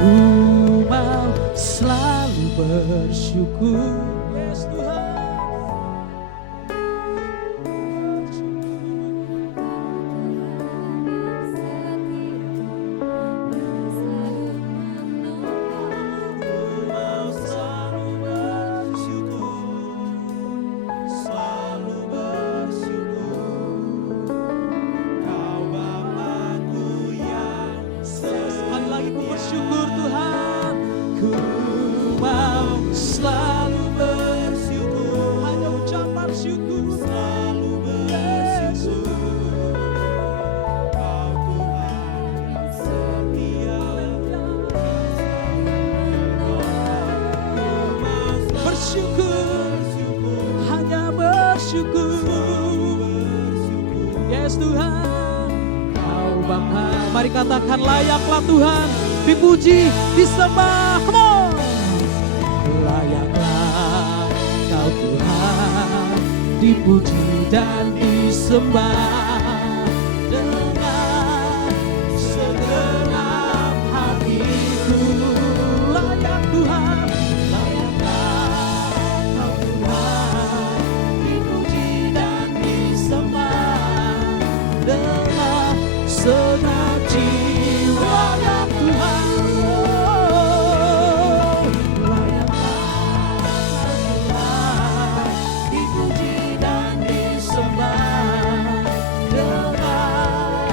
Ku mau selalu bersyukur. Yes Tuhan. Mari katakan layaklah Tuhan dipuji, disembah. Come on. Layaklah Kau Tuhan dipuji dan disembah dengan segenap hatiku. Layak Tuhan, layaklah Kau Tuhan dipuji dan disembah dengan segenap jiwa yang Tuhan. Layaklah Tuhan dipuji dan disembah dengan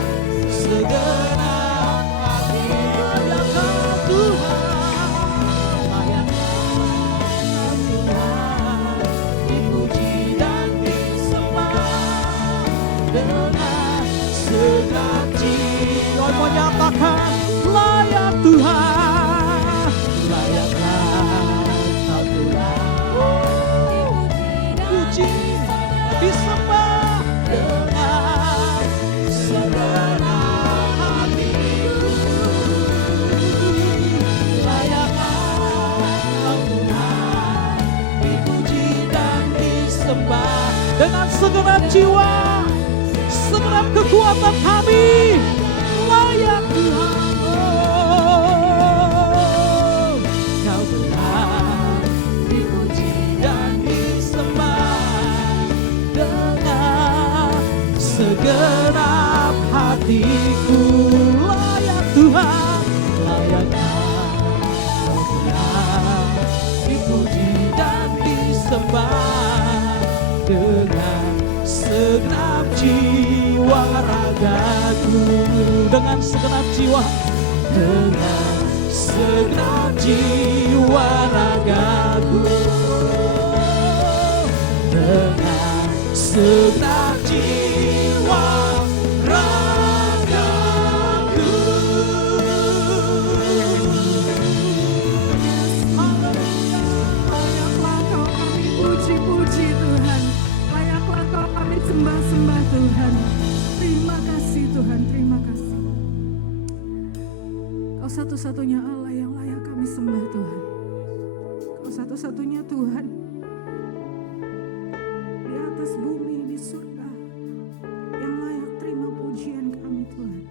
segenap hati. Layaklah Tuhan, layaklah Tuhan dipuji dan disembah dengan segenap jiwa. Mau nyatakan layak Tuhan, layaklah Kau Tuhan puji disembah dengan segenap hatiku. Layaklah Kau Tuhan dipuji dan disembah dengan segenap jiwa, segenap kekuatan kami. Layak Tuhan, oh, Kau Tuhan dipuji dan disembah dengan segenap hatiku. Layak Tuhan, layaklah Kau Tuhan dipuji dan disembah dengan segenap jiwa ragaku. Dengan segenap jiwa, dengan segenap jiwa ragaku, dengan segenap jiwa ragaku. Layaklah Kau kami puji-puji Tuhan, layaklah Kau kami sembah-sembah Tuhan. Terima kasih Tuhan, terima kasih. Kau satu-satunya Allah yang layak kami sembah Tuhan. Kau satu-satunya Tuhan di atas bumi, di surga, yang layak terima pujian kami Tuhan.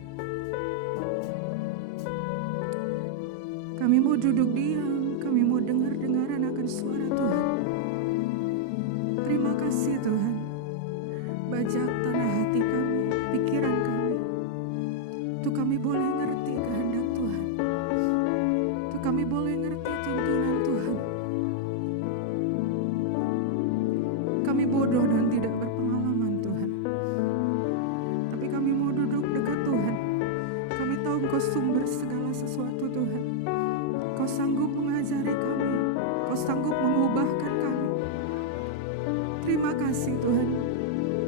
Kami mau duduk diam, kami mau dengar-dengaran akan suara Tuhan. Terima kasih Tuhan. Bajak tanah hati kami, pikiran kami, untuk kami boleh ngerti kehendak Tuhan, untuk kami boleh ngerti tuntunan Tuhan. Kami bodoh dan tidak berpengalaman Tuhan, tapi kami mau duduk dekat Tuhan. Kami tahu Engkau sumber segala sesuatu Tuhan. Kau sanggup mengajari kami, Kau sanggup mengubahkan kami. Terima kasih Tuhan.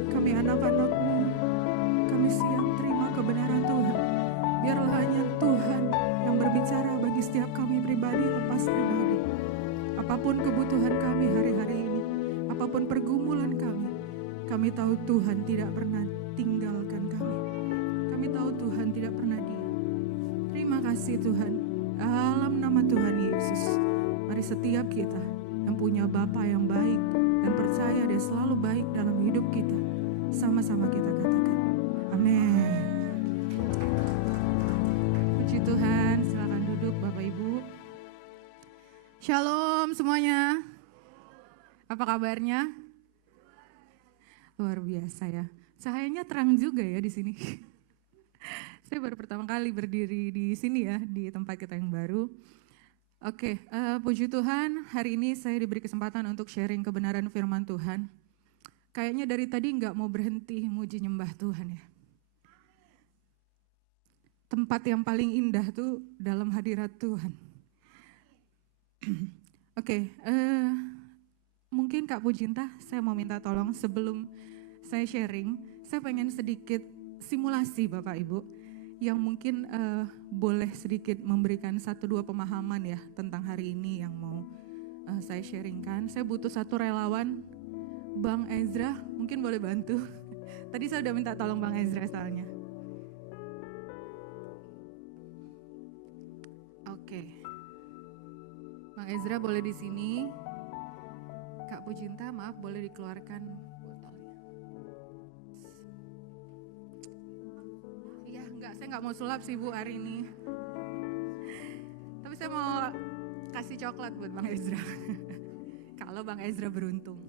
Kami anak-anak-Mu, kami siap terima kebenaran Tuhan. Biarlah hanya Tuhan yang berbicara bagi setiap kami pribadi lepas pribadi. Apapun kebutuhan kami hari-hari ini, apapun pergumulan kami tahu Tuhan tidak pernah tinggalkan kami. Kami tahu Tuhan tidak pernah diam. Terima kasih Tuhan. Dalam nama Tuhan Yesus, mari setiap kita yang punya Bapa yang baik dan percaya Dia selalu baik dalam hidup kita, sama-sama kita katakan amin. Puji Tuhan, silakan duduk Bapak Ibu. Shalom semuanya. Apa kabarnya? Luar biasa ya. Cahayanya terang juga ya di sini. Saya baru pertama kali berdiri di sini ya, di tempat kita yang baru. Oke, puji Tuhan, hari ini saya diberi kesempatan untuk sharing kebenaran firman Tuhan. Kayaknya dari tadi nggak mau berhenti muji nyembah Tuhan ya. Tempat yang paling indah tuh dalam hadirat Tuhan. Oke, mungkin Kak Pujinta, saya mau minta tolong sebelum saya sharing, saya pengen sedikit simulasi Bapak Ibu, yang mungkin boleh sedikit memberikan 1-2 pemahaman ya tentang hari ini yang mau saya sharingkan. Saya butuh satu relawan, Bang Ezra, mungkin boleh bantu. Tadi saya udah minta tolong Bang Ezra soalnya. Oke. Bang Ezra boleh di sini. Kak Pujinta, maaf boleh dikeluarkan botolnya. Iya, saya nggak mau sulap sih Bu hari ini. Tapi saya mau kasih coklat buat Bang Ezra. Kalau Bang Ezra beruntung.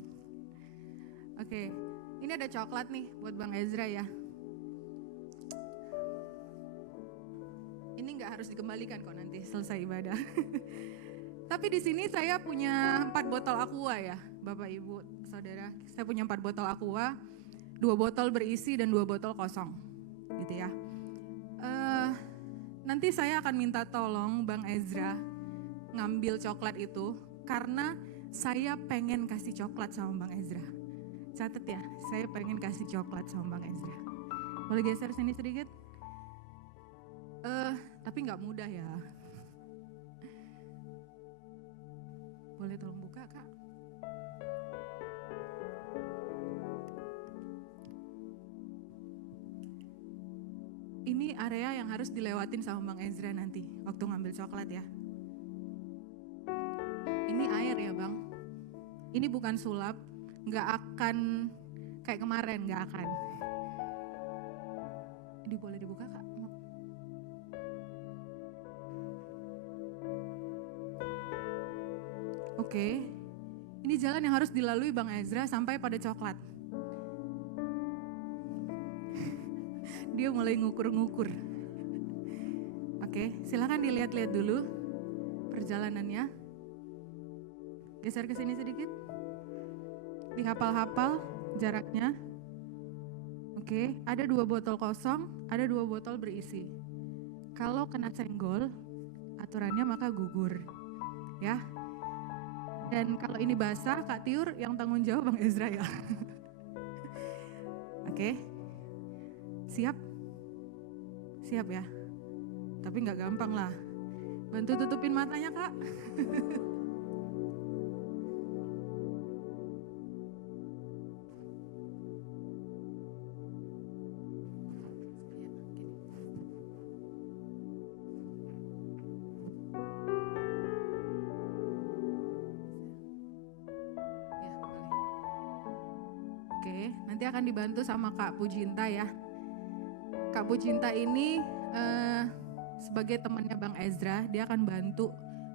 Oke, ini ada coklat nih buat Bang Ezra ya. Ini nggak harus dikembalikan kok nanti selesai ibadah. Tapi di sini saya punya 4 botol aqua ya, Bapak Ibu, Saudara. Saya punya 4 botol aqua, 2 botol berisi dan 2 botol kosong, gitu ya. Nanti saya akan minta tolong Bang Ezra ngambil coklat itu, karena saya pengen kasih coklat sama Bang Ezra. Catat ya, saya pengen kasih coklat sama Bang Ezra. Boleh geser sini sedikit? Tapi nggak mudah ya. Boleh tolong buka Kak? Ini area yang harus dilewatin sama Bang Ezra nanti waktu ngambil coklat ya. Ini air ya Bang. Ini bukan sulap, nggak akan kayak kemarin, nggak akan. Ini boleh dibuka Kak? Oke, ini jalan yang harus dilalui Bang Ezra sampai pada coklat. Dia mulai ngukur-ngukur. Oke, silakan dilihat-lihat dulu perjalanannya. Geser ke sini sedikit. Dihafal-hafal jaraknya. Oke, ada 2 botol kosong, ada 2 botol berisi. Kalau kena senggol, aturannya maka gugur. Ya. Dan kalau ini basah, Kak Tiur yang tanggung jawab Bang Ezra ya. Oke. Siap? Siap ya? Tapi nggak gampang lah. Bantu tutupin matanya Kak. Oke, nanti akan dibantu sama Kak Pujinta ya. Kak Pujinta ini sebagai temannya Bang Ezra, dia akan bantu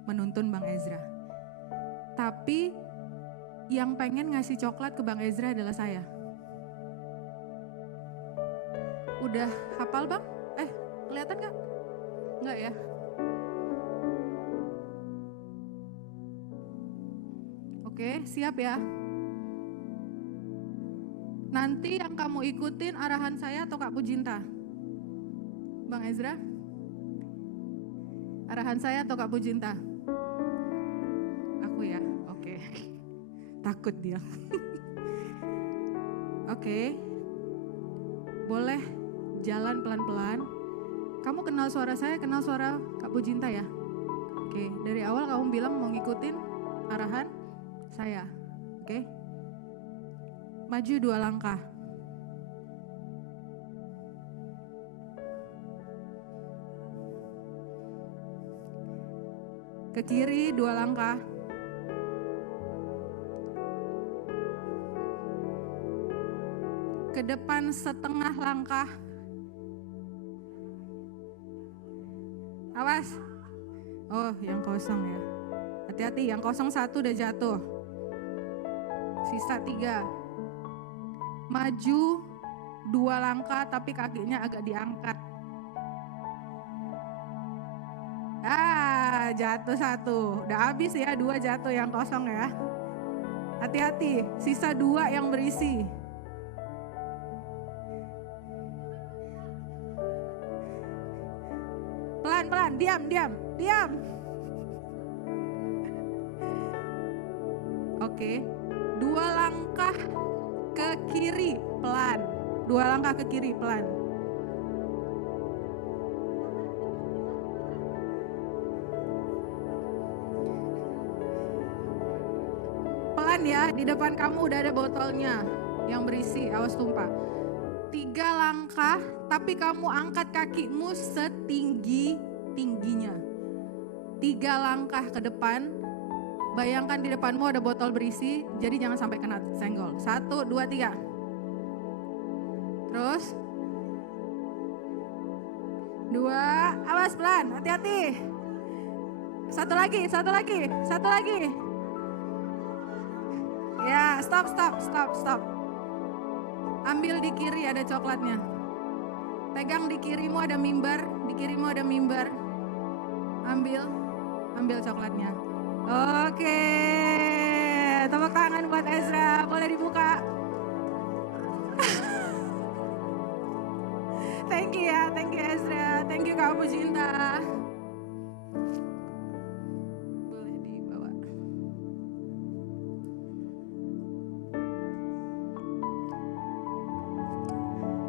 menuntun Bang Ezra. Tapi yang pengen ngasih coklat ke Bang Ezra adalah saya. Udah hafal Bang? Kelihatan gak? Enggak ya? Oke, siap ya? Nanti yang kamu ikutin arahan saya atau Kak Pujinta? Bang Ezra? Arahan saya atau Kak Pujinta? Aku ya? Oke. Takut dia. Oke. Boleh jalan pelan-pelan. Kamu kenal suara saya, kenal suara Kak Pujinta ya? Oke, dari awal kamu bilang mau ngikutin arahan saya. Oke. Maju 2 langkah. Ke kiri 2 langkah. Ke depan setengah langkah. Awas. Oh, yang kosong ya. Hati-hati, yang 01 udah jatuh. Sisa 3. Maju 2 langkah tapi kakinya agak diangkat. Jatuh 1. Udah habis ya, 2 jatuh yang kosong ya. Hati-hati, sisa 2 yang berisi. Pelan-pelan, diam. Oke, 2 langkah ke kiri, pelan. 2 langkah ke kiri, pelan. Pelan ya, di depan kamu udah ada botolnya yang berisi, awas tumpah. 3 langkah, tapi kamu angkat kakimu setinggi-tingginya. 3 langkah ke depan, bayangkan di depanmu ada botol berisi, jadi jangan sampai kena senggol. 1, 2, 3. Terus 2, awas pelan, hati-hati. 1 lagi. Ya, stop. Ambil di kiri ada coklatnya. Pegang di kirimu ada mimbar, Ambil coklatnya. Oke, tepuk tangan buat Ezra, boleh dibuka. Thank you Ezra, thank you Kak Pujiinta. Boleh dibawa.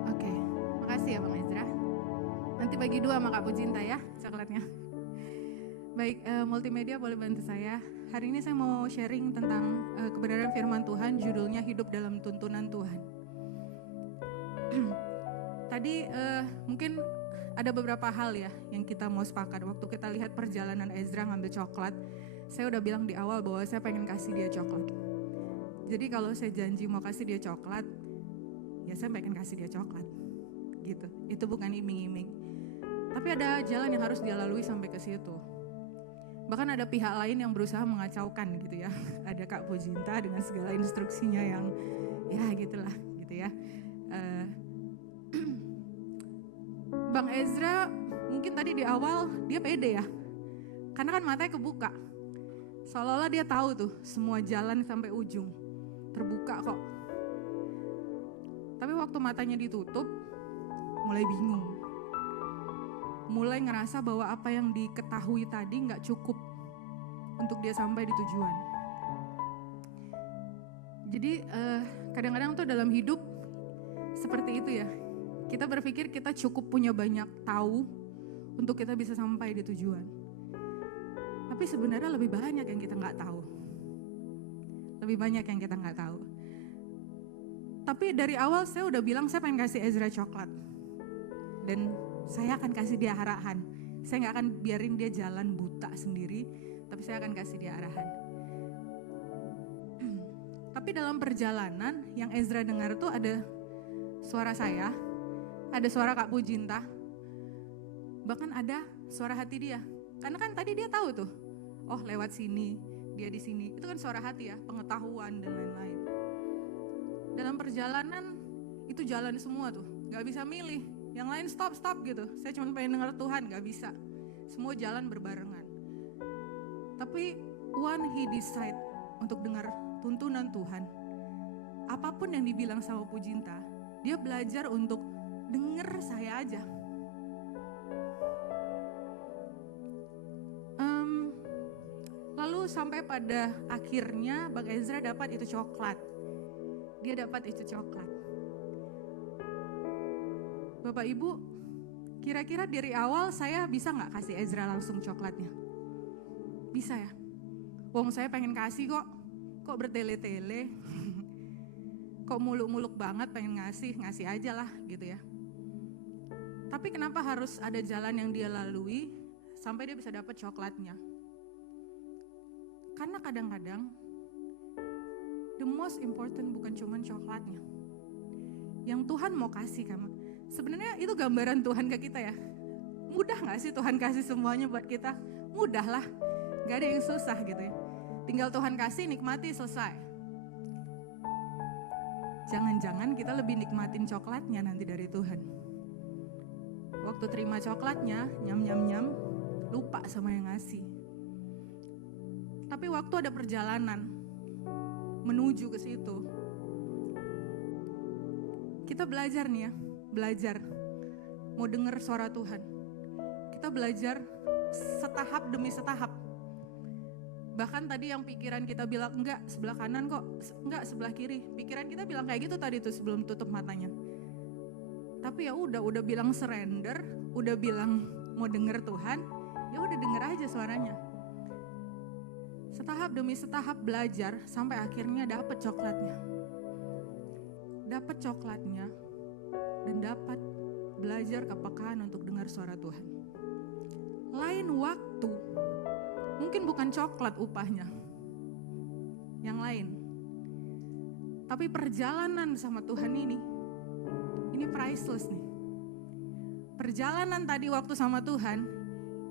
Oke, makasih ya Bang Ezra. Nanti bagi 2 sama Kak Pujiinta ya coklatnya. Baik, multimedia boleh bantu saya. Hari ini saya mau sharing tentang kebenaran firman Tuhan, judulnya Hidup dalam Tuntunan Tuhan. Tadi mungkin ada beberapa hal ya yang kita mau sepakat. Waktu kita lihat perjalanan Ezra ngambil coklat, saya udah bilang di awal bahwa saya pengen kasih dia coklat. Jadi kalau saya janji mau kasih dia coklat, ya saya pengen kasih dia coklat. Gitu, itu bukan iming-iming. Tapi ada jalan yang harus dia lalui sampai ke situ. Bahkan ada pihak lain yang berusaha mengacaukan gitu ya. Ada Kak Pujiinta dengan segala instruksinya yang ya gitulah gitu ya. Bang Ezra mungkin tadi di awal dia pede ya. Karena kan matanya kebuka. Seolah-olah dia tahu tuh semua jalan sampai ujung. Terbuka kok. Tapi waktu matanya ditutup mulai bingung. Mulai ngerasa bahwa apa yang diketahui tadi gak cukup untuk dia sampai di tujuan. Jadi kadang-kadang tuh dalam hidup seperti itu ya. Kita berpikir kita cukup punya banyak tahu untuk kita bisa sampai di tujuan. Tapi sebenarnya lebih banyak yang kita gak tahu. Tapi dari awal saya udah bilang saya pengen kasih Ezra coklat. Dan saya akan kasih dia arahan. Saya gak akan biarin dia jalan buta sendiri, tapi saya akan kasih dia arahan. Tapi dalam perjalanan yang Ezra dengar tuh ada suara saya, ada suara Kak Pujiinta, bahkan ada suara hati dia. Karena kan tadi dia tahu tuh, oh lewat sini, dia di sini. Itu kan suara hati ya, pengetahuan dan lain-lain. Dalam perjalanan itu jalan semua tuh, gak bisa milih. Yang lain stop gitu. Saya cuma pengen dengar Tuhan, gak bisa. Semua jalan berbarengan. Tapi when he decide untuk dengar tuntunan Tuhan, apapun yang dibilang sama Pujiinta, dia belajar untuk denger saya aja. Lalu sampai pada akhirnya Bang Ezra dapat itu coklat. Dia dapat itu coklat. Bapak Ibu, kira-kira dari awal saya bisa gak kasih Ezra langsung coklatnya? Bisa ya? Wong saya pengen kasih kok bertele-tele, kok muluk-muluk banget pengen ngasih aja lah gitu ya. Tapi kenapa harus ada jalan yang dia lalui sampai dia bisa dapat coklatnya? Karena kadang-kadang the most important bukan cuman coklatnya. Yang Tuhan mau kasih kamu. Sebenarnya itu gambaran Tuhan ke kita ya. Mudah gak sih Tuhan kasih semuanya buat kita? Mudah lah. Gak ada yang susah gitu ya. Tinggal Tuhan kasih, nikmati, selesai. Jangan-jangan kita lebih nikmatin coklatnya nanti dari Tuhan. Waktu terima coklatnya, nyam-nyam-nyam, lupa sama yang ngasih. Tapi waktu ada perjalanan menuju ke situ, kita belajar nih ya, belajar mau dengar suara Tuhan. Kita belajar setahap demi setahap. Bahkan tadi yang pikiran kita bilang enggak sebelah kanan kok, enggak sebelah kiri. Pikiran kita bilang kayak gitu tadi tuh sebelum tutup matanya. Tapi ya udah bilang surrender, udah bilang mau denger Tuhan, ya udah denger aja suaranya. Setahap demi setahap belajar sampai akhirnya dapet coklatnya. Dapat coklatnya dan dapat belajar kepekaan untuk dengar suara Tuhan. Lain waktu, mungkin bukan coklat upahnya, yang lain. Tapi perjalanan sama Tuhan ini priceless nih. Perjalanan tadi waktu sama Tuhan,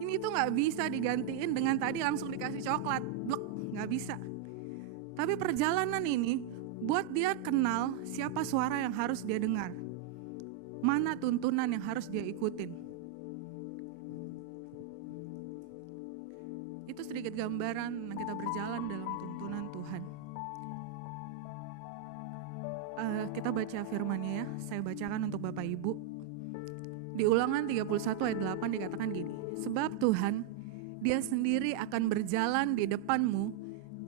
ini tuh gak bisa digantiin dengan tadi langsung dikasih coklat, blek, gak bisa. Tapi perjalanan ini buat dia kenal siapa suara yang harus dia dengar. Mana tuntunan yang harus dia ikutin. Itu sedikit gambaran kita berjalan dalam tuntunan Tuhan. Kita baca firman-Nya ya, saya bacakan untuk Bapak Ibu. Di Ulangan 31 ayat 8 dikatakan gini, sebab Tuhan, Dia sendiri akan berjalan di depanmu,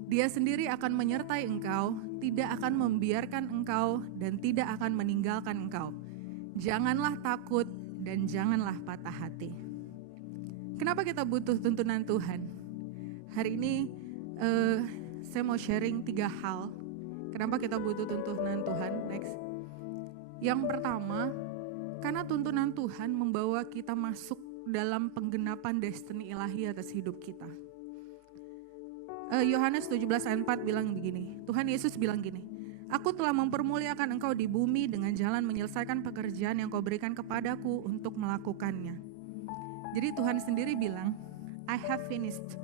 Dia sendiri akan menyertai engkau, tidak akan membiarkan engkau dan tidak akan meninggalkan engkau. Janganlah takut dan janganlah patah hati. Kenapa kita butuh tuntunan Tuhan? Hari ini saya mau sharing 3 hal. Kenapa kita butuh tuntunan Tuhan? Next. Yang pertama, karena tuntunan Tuhan membawa kita masuk dalam penggenapan destiny ilahi atas hidup kita. Yohanes 17 ayat 4 bilang begini, Tuhan Yesus bilang gini, aku telah mempermuliakan engkau di bumi dengan jalan menyelesaikan pekerjaan yang kau berikan kepadaku untuk melakukannya. Jadi Tuhan sendiri bilang, I have finished,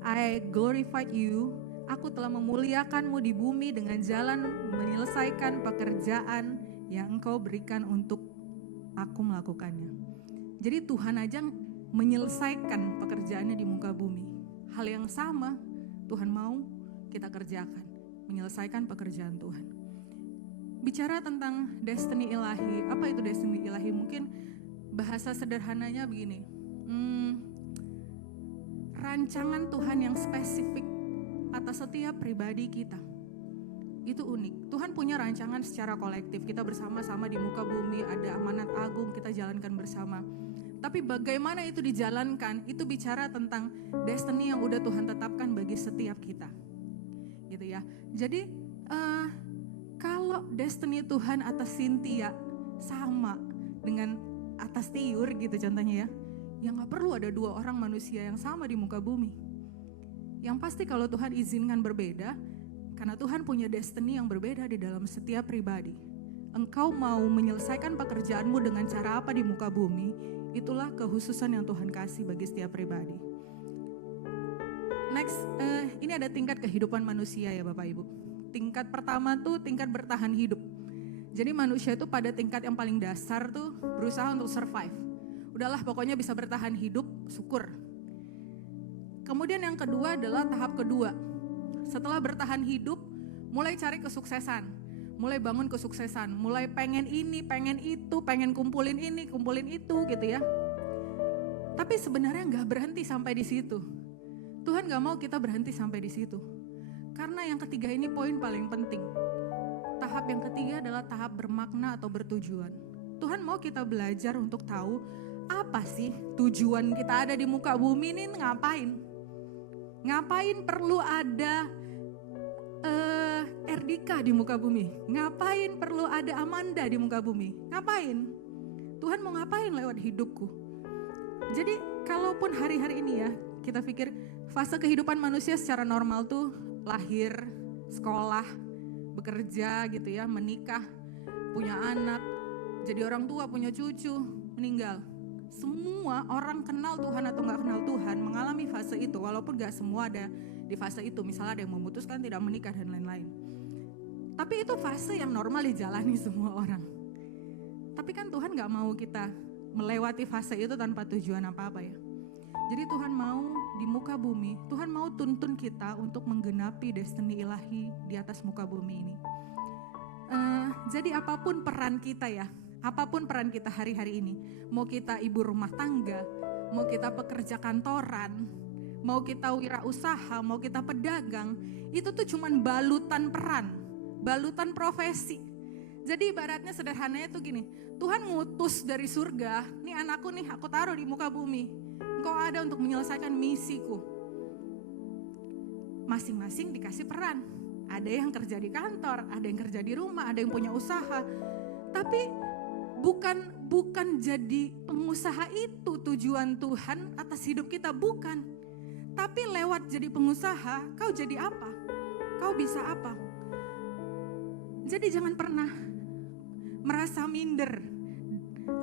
I glorified you, aku telah memuliakanmu di bumi dengan jalan menyelesaikan pekerjaan yang engkau berikan untuk aku melakukannya. Jadi Tuhan aja menyelesaikan pekerjaannya di muka bumi. Hal yang sama Tuhan mau kita kerjakan, menyelesaikan pekerjaan Tuhan. Bicara tentang destiny ilahi, apa itu destiny ilahi? Mungkin bahasa sederhananya begini, rancangan Tuhan yang spesifik atas setiap pribadi kita. Itu unik. Tuhan punya rancangan secara kolektif. Kita bersama-sama di muka bumi, ada amanat agung, kita jalankan bersama. Tapi bagaimana itu dijalankan, itu bicara tentang destiny yang udah Tuhan tetapkan bagi setiap kita. Gitu ya. Jadi kalau destiny Tuhan atas Cynthia sama dengan atas Tiur gitu contohnya ya gak perlu ada 2 orang manusia yang sama di muka bumi. Yang pasti kalau Tuhan izinkan berbeda, karena Tuhan punya destiny yang berbeda di dalam setiap pribadi. Engkau mau menyelesaikan pekerjaanmu dengan cara apa di muka bumi, itulah kehususan yang Tuhan kasih bagi setiap pribadi. Next, ini ada tingkat kehidupan manusia ya Bapak Ibu. Tingkat pertama tuh tingkat bertahan hidup. Jadi manusia itu pada tingkat yang paling dasar tuh berusaha untuk survive. Udahlah pokoknya bisa bertahan hidup, syukur. Kemudian yang kedua adalah tahap kedua. Setelah bertahan hidup, mulai cari kesuksesan. Mulai bangun kesuksesan, mulai pengen ini, pengen itu, pengen kumpulin ini, kumpulin itu gitu ya. Tapi sebenarnya gak berhenti sampai di situ. Tuhan gak mau kita berhenti sampai di situ. Karena yang ketiga ini poin paling penting. Tahap yang ketiga adalah tahap bermakna atau bertujuan. Tuhan mau kita belajar untuk tahu apa sih tujuan kita ada di muka bumi ini ngapain. Ngapain perlu ada Erdika di muka bumi? Ngapain perlu ada Amanda di muka bumi? Ngapain? Tuhan mau ngapain lewat hidupku? Jadi kalaupun hari-hari ini ya kita pikir fase kehidupan manusia secara normal tuh lahir, sekolah, bekerja gitu ya, menikah, punya anak, jadi orang tua, punya cucu, meninggal. Semua orang kenal Tuhan atau gak kenal Tuhan mengalami fase itu, walaupun gak semua ada di fase itu. Misalnya ada yang memutuskan tidak menikah dan lain-lain. Tapi itu fase yang normal dijalani semua orang. Tapi kan Tuhan gak mau kita melewati fase itu tanpa tujuan apa-apa ya. Jadi Tuhan mau di muka bumi, Tuhan mau tuntun kita untuk menggenapi destiny ilahi di atas muka bumi ini. Jadi apapun peran kita ya, apapun peran kita hari-hari ini, mau kita ibu rumah tangga, mau kita pekerja kantoran, mau kita wirausaha, mau kita pedagang, itu tuh cuman balutan peran, balutan profesi. Jadi ibaratnya sederhananya tuh gini, Tuhan ngutus dari surga, nih anakku nih aku taruh di muka bumi, engkau ada untuk menyelesaikan misiku. Masing-masing dikasih peran. Ada yang kerja di kantor, ada yang kerja di rumah, ada yang punya usaha. Tapi bukan jadi pengusaha itu tujuan Tuhan atas hidup kita, bukan. Tapi lewat jadi pengusaha, kau jadi apa? Kau bisa apa? Jadi jangan pernah merasa minder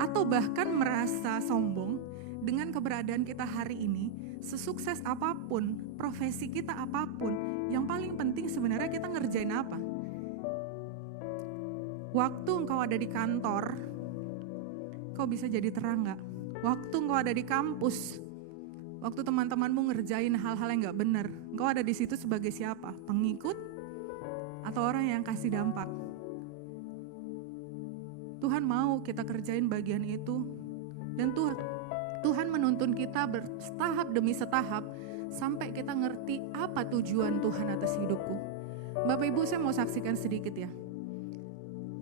atau bahkan merasa sombong dengan keberadaan kita hari ini. Sesukses apapun, profesi kita apapun, yang paling penting sebenarnya kita ngerjain apa. Waktu engkau ada di kantor, kau bisa jadi terang gak? Waktu engkau ada di kampus, waktu teman-temanmu ngerjain hal-hal yang gak benar, engkau ada di situ sebagai siapa? Pengikut atau orang yang kasih dampak? Tuhan mau kita kerjain bagian itu, dan Tuhan menuntun kita bertahap demi setahap sampai kita ngerti apa tujuan Tuhan atas hidupku. Bapak Ibu, saya mau saksikan sedikit ya.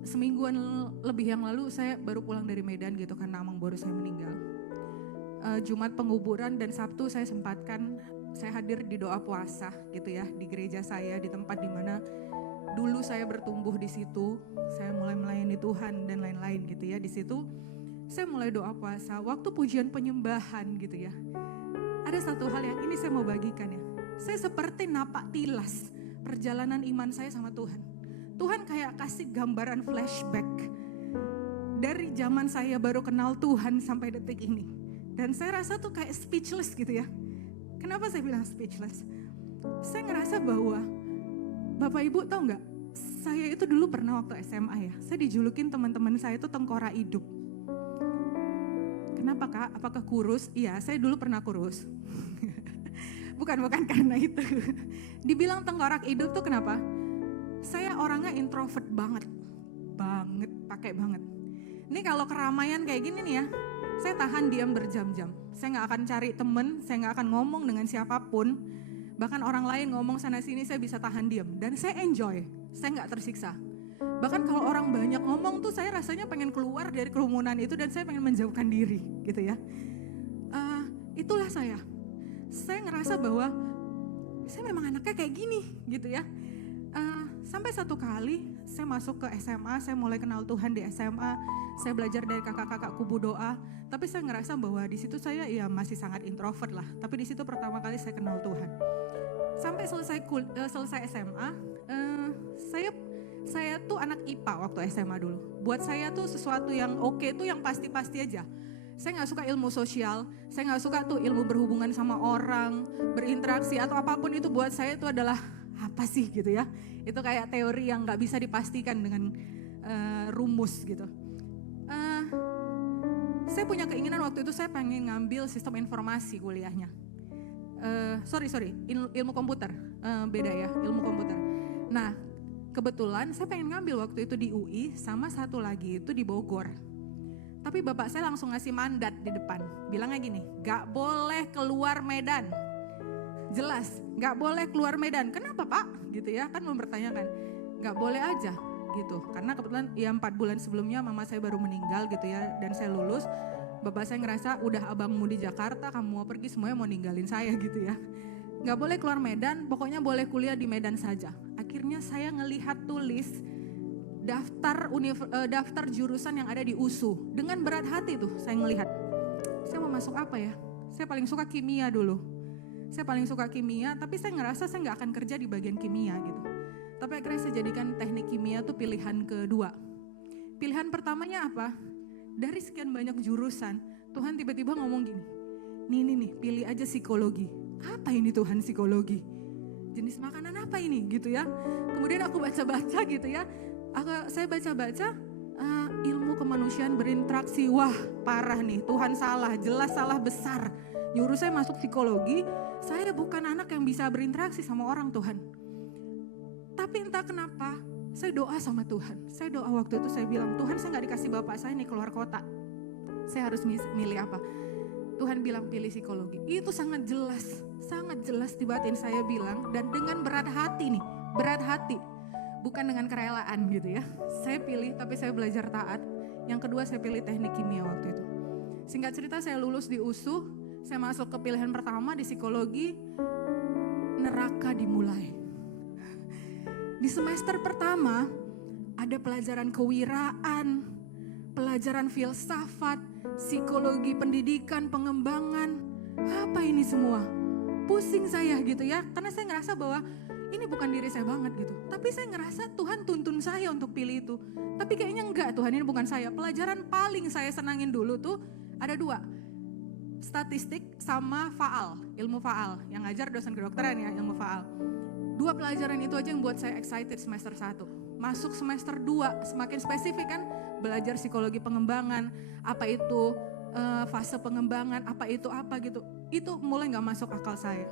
Semingguan lebih yang lalu saya baru pulang dari Medan gitu karena Amang baru saya meninggal. Jumat penguburan dan Sabtu saya sempatkan, saya hadir di doa puasa gitu ya, di gereja saya, di tempat dimana dulu saya bertumbuh di situ. Saya mulai melayani Tuhan dan lain-lain gitu ya. Di situ saya mulai doa puasa, waktu pujian penyembahan gitu ya. Ada satu hal yang ini saya mau bagikan ya. Saya seperti napak tilas perjalanan iman saya sama Tuhan. Tuhan kayak kasih gambaran flashback dari zaman saya baru kenal Tuhan sampai detik ini. Dan saya rasa tuh kayak speechless gitu ya. Kenapa saya bilang speechless? Saya ngerasa bahwa Bapak Ibu tahu nggak? Saya itu dulu pernah waktu SMA ya. Saya dijulukin teman-teman saya itu tengkorak hidup. Kenapa Kak? Apakah kurus? Iya, saya dulu pernah kurus. bukan karena itu. Dibilang tengkorak hidup tuh kenapa? Saya orangnya introvert banget, pakai banget. Ini kalau keramaian kayak gini nih ya, saya tahan diam berjam-jam. Saya nggak akan cari temen, saya nggak akan ngomong dengan siapapun. Bahkan orang lain ngomong sana sini saya bisa tahan diam. Dan saya enjoy, saya nggak tersiksa. Bahkan kalau orang banyak ngomong tuh saya rasanya pengen keluar dari kerumunan itu dan saya pengen menjauhkan diri gitu ya. Itulah saya. Saya ngerasa bahwa saya memang anaknya kayak gini gitu ya. Sampai satu kali saya masuk ke SMA, saya mulai kenal Tuhan di SMA. Saya belajar dari kakak-kakak kubu doa. Tapi saya ngerasa bahwa di situ saya ya masih sangat introvert lah. Tapi di situ pertama kali saya kenal Tuhan. Sampai selesai SMA, saya tuh anak IPA waktu SMA dulu. Buat saya tuh sesuatu yang oke tuh yang pasti-pasti aja. Saya gak suka ilmu sosial, saya gak suka tuh ilmu berhubungan sama orang, berinteraksi atau apapun itu buat saya itu adalah apa sih gitu ya. Itu kayak teori yang gak bisa dipastikan dengan rumus gitu. Saya punya keinginan waktu itu saya pengen ngambil sistem informasi kuliahnya. Ilmu komputer, beda ya, ilmu komputer. Nah, kebetulan saya pengen ngambil waktu itu di UI sama satu lagi itu di Bogor. Tapi bapak saya langsung ngasih mandat di depan. Bilangnya gini, gak boleh keluar Medan. Jelas, gak boleh keluar Medan. Kenapa Pak? Gitu ya, kan mempertanyakan. Gak boleh aja gitu. Karena kebetulan ya 4 bulan sebelumnya mama saya baru meninggal gitu ya. Dan saya lulus, bapak saya ngerasa udah abangmu di Jakarta, kamu mau pergi semuanya mau ninggalin saya gitu ya. Gak boleh keluar Medan, pokoknya boleh kuliah di Medan saja. Akhirnya saya ngelihat tulis daftar jurusan yang ada di USU. Dengan berat hati tuh saya ngelihat. Saya mau masuk apa ya? Saya paling suka kimia dulu. Saya paling suka kimia, tapi saya ngerasa saya gak akan kerja di bagian kimia gitu. Tapi akhirnya saya jadikan teknik kimia tuh pilihan kedua. Pilihan pertamanya apa? Dari sekian banyak jurusan, Tuhan tiba-tiba ngomong gini, nih, pilih aja psikologi. Apa ini Tuhan psikologi? Jenis makanan apa ini gitu ya. Kemudian aku baca-baca gitu ya. Saya baca-baca ilmu kemanusiaan berinteraksi. Wah parah nih, Tuhan salah, jelas salah besar. Nyuruh saya masuk psikologi, saya bukan anak yang bisa berinteraksi sama orang Tuhan. Tapi entah kenapa, saya doa sama Tuhan. Saya doa waktu itu, saya bilang, Tuhan saya gak dikasih bapak saya nih keluar kota. Saya harus milih apa? Tuhan bilang pilih psikologi. Itu sangat jelas di batin saya bilang. Dan dengan berat hati nih, berat hati. Bukan dengan kerelaan gitu ya. Saya pilih tapi saya belajar taat. Yang kedua saya pilih teknik kimia waktu itu. Singkat cerita saya lulus di USU. Saya masuk ke pilihan pertama di psikologi. Neraka dimulai. Di semester pertama ada pelajaran kewiraan, pelajaran filsafat, psikologi pendidikan, pengembangan. Apa ini semua? Pusing saya gitu ya. Karena saya ngerasa bahwa ini bukan diri saya banget gitu. Tapi saya ngerasa Tuhan tuntun saya untuk pilih itu. Tapi kayaknya enggak, Tuhan ini bukan saya. Pelajaran paling saya senangin dulu tuh ada 2. Statistik sama faal, ilmu faal. Yang ngajar dosen kedokteran ya, ilmu faal. 2 pelajaran itu aja yang buat saya excited semester 1. Masuk semester 2 semakin spesifik kan. Belajar psikologi pengembangan, apa itu fase pengembangan, apa itu apa gitu. Itu mulai gak masuk akal saya.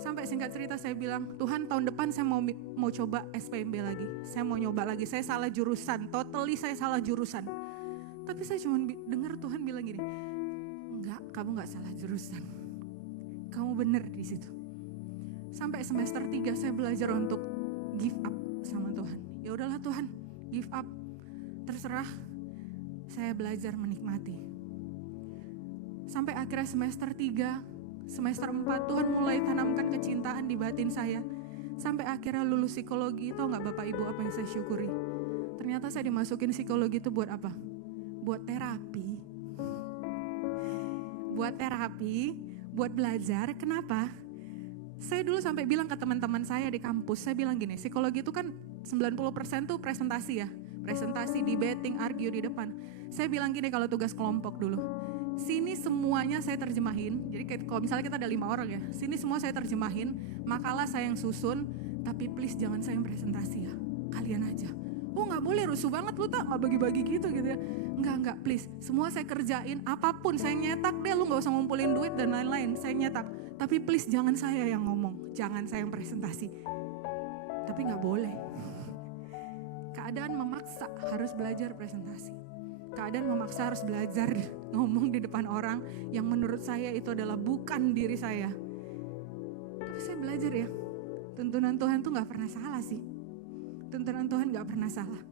Sampai singkat cerita saya bilang, Tuhan tahun depan saya mau coba SPMB lagi. Saya mau nyoba lagi, saya salah jurusan, totally saya salah jurusan. Tapi saya cuma dengar Tuhan bilang gini, enggak, kamu gak salah jurusan. Kamu bener di situ. Sampai semester 3 saya belajar untuk give up sama Tuhan. Ya udahlah Tuhan, give up. Terserah, saya belajar menikmati. Sampai akhirnya semester 3, semester 4 Tuhan mulai tanamkan kecintaan di batin saya. Sampai akhirnya lulus psikologi. Tahu gak Bapak Ibu apa yang saya syukuri? Ternyata saya dimasukin psikologi itu buat apa? Buat terapi. Buat terapi, buat belajar. Kenapa? Saya dulu sampai bilang ke teman-teman saya di kampus, saya bilang gini, psikologi itu kan 90% tuh presentasi ya. Presentasi, debating, argue di depan. Saya bilang gini kalau tugas kelompok dulu. Sini semuanya saya terjemahin. Jadi kalau misalnya kita ada 5 orang ya. Sini semua saya terjemahin. Makalah saya yang susun. Tapi please jangan saya yang presentasi ya. Kalian aja. Oh gak boleh, rusuh banget lu tak. Gak bagi-bagi gitu ya. Enggak please. Semua saya kerjain. Apapun saya nyetak deh. Lu gak usah ngumpulin duit dan lain-lain. Saya nyetak. Tapi please jangan saya yang ngomong. Jangan saya yang presentasi. Tapi gak boleh. Keadaan memaksa harus belajar presentasi. Keadaan memaksa harus belajar ngomong di depan orang yang menurut saya itu adalah bukan diri saya. Tapi saya belajar ya, tuntunan Tuhan tuh gak pernah salah sih. Tuntunan Tuhan gak pernah salah.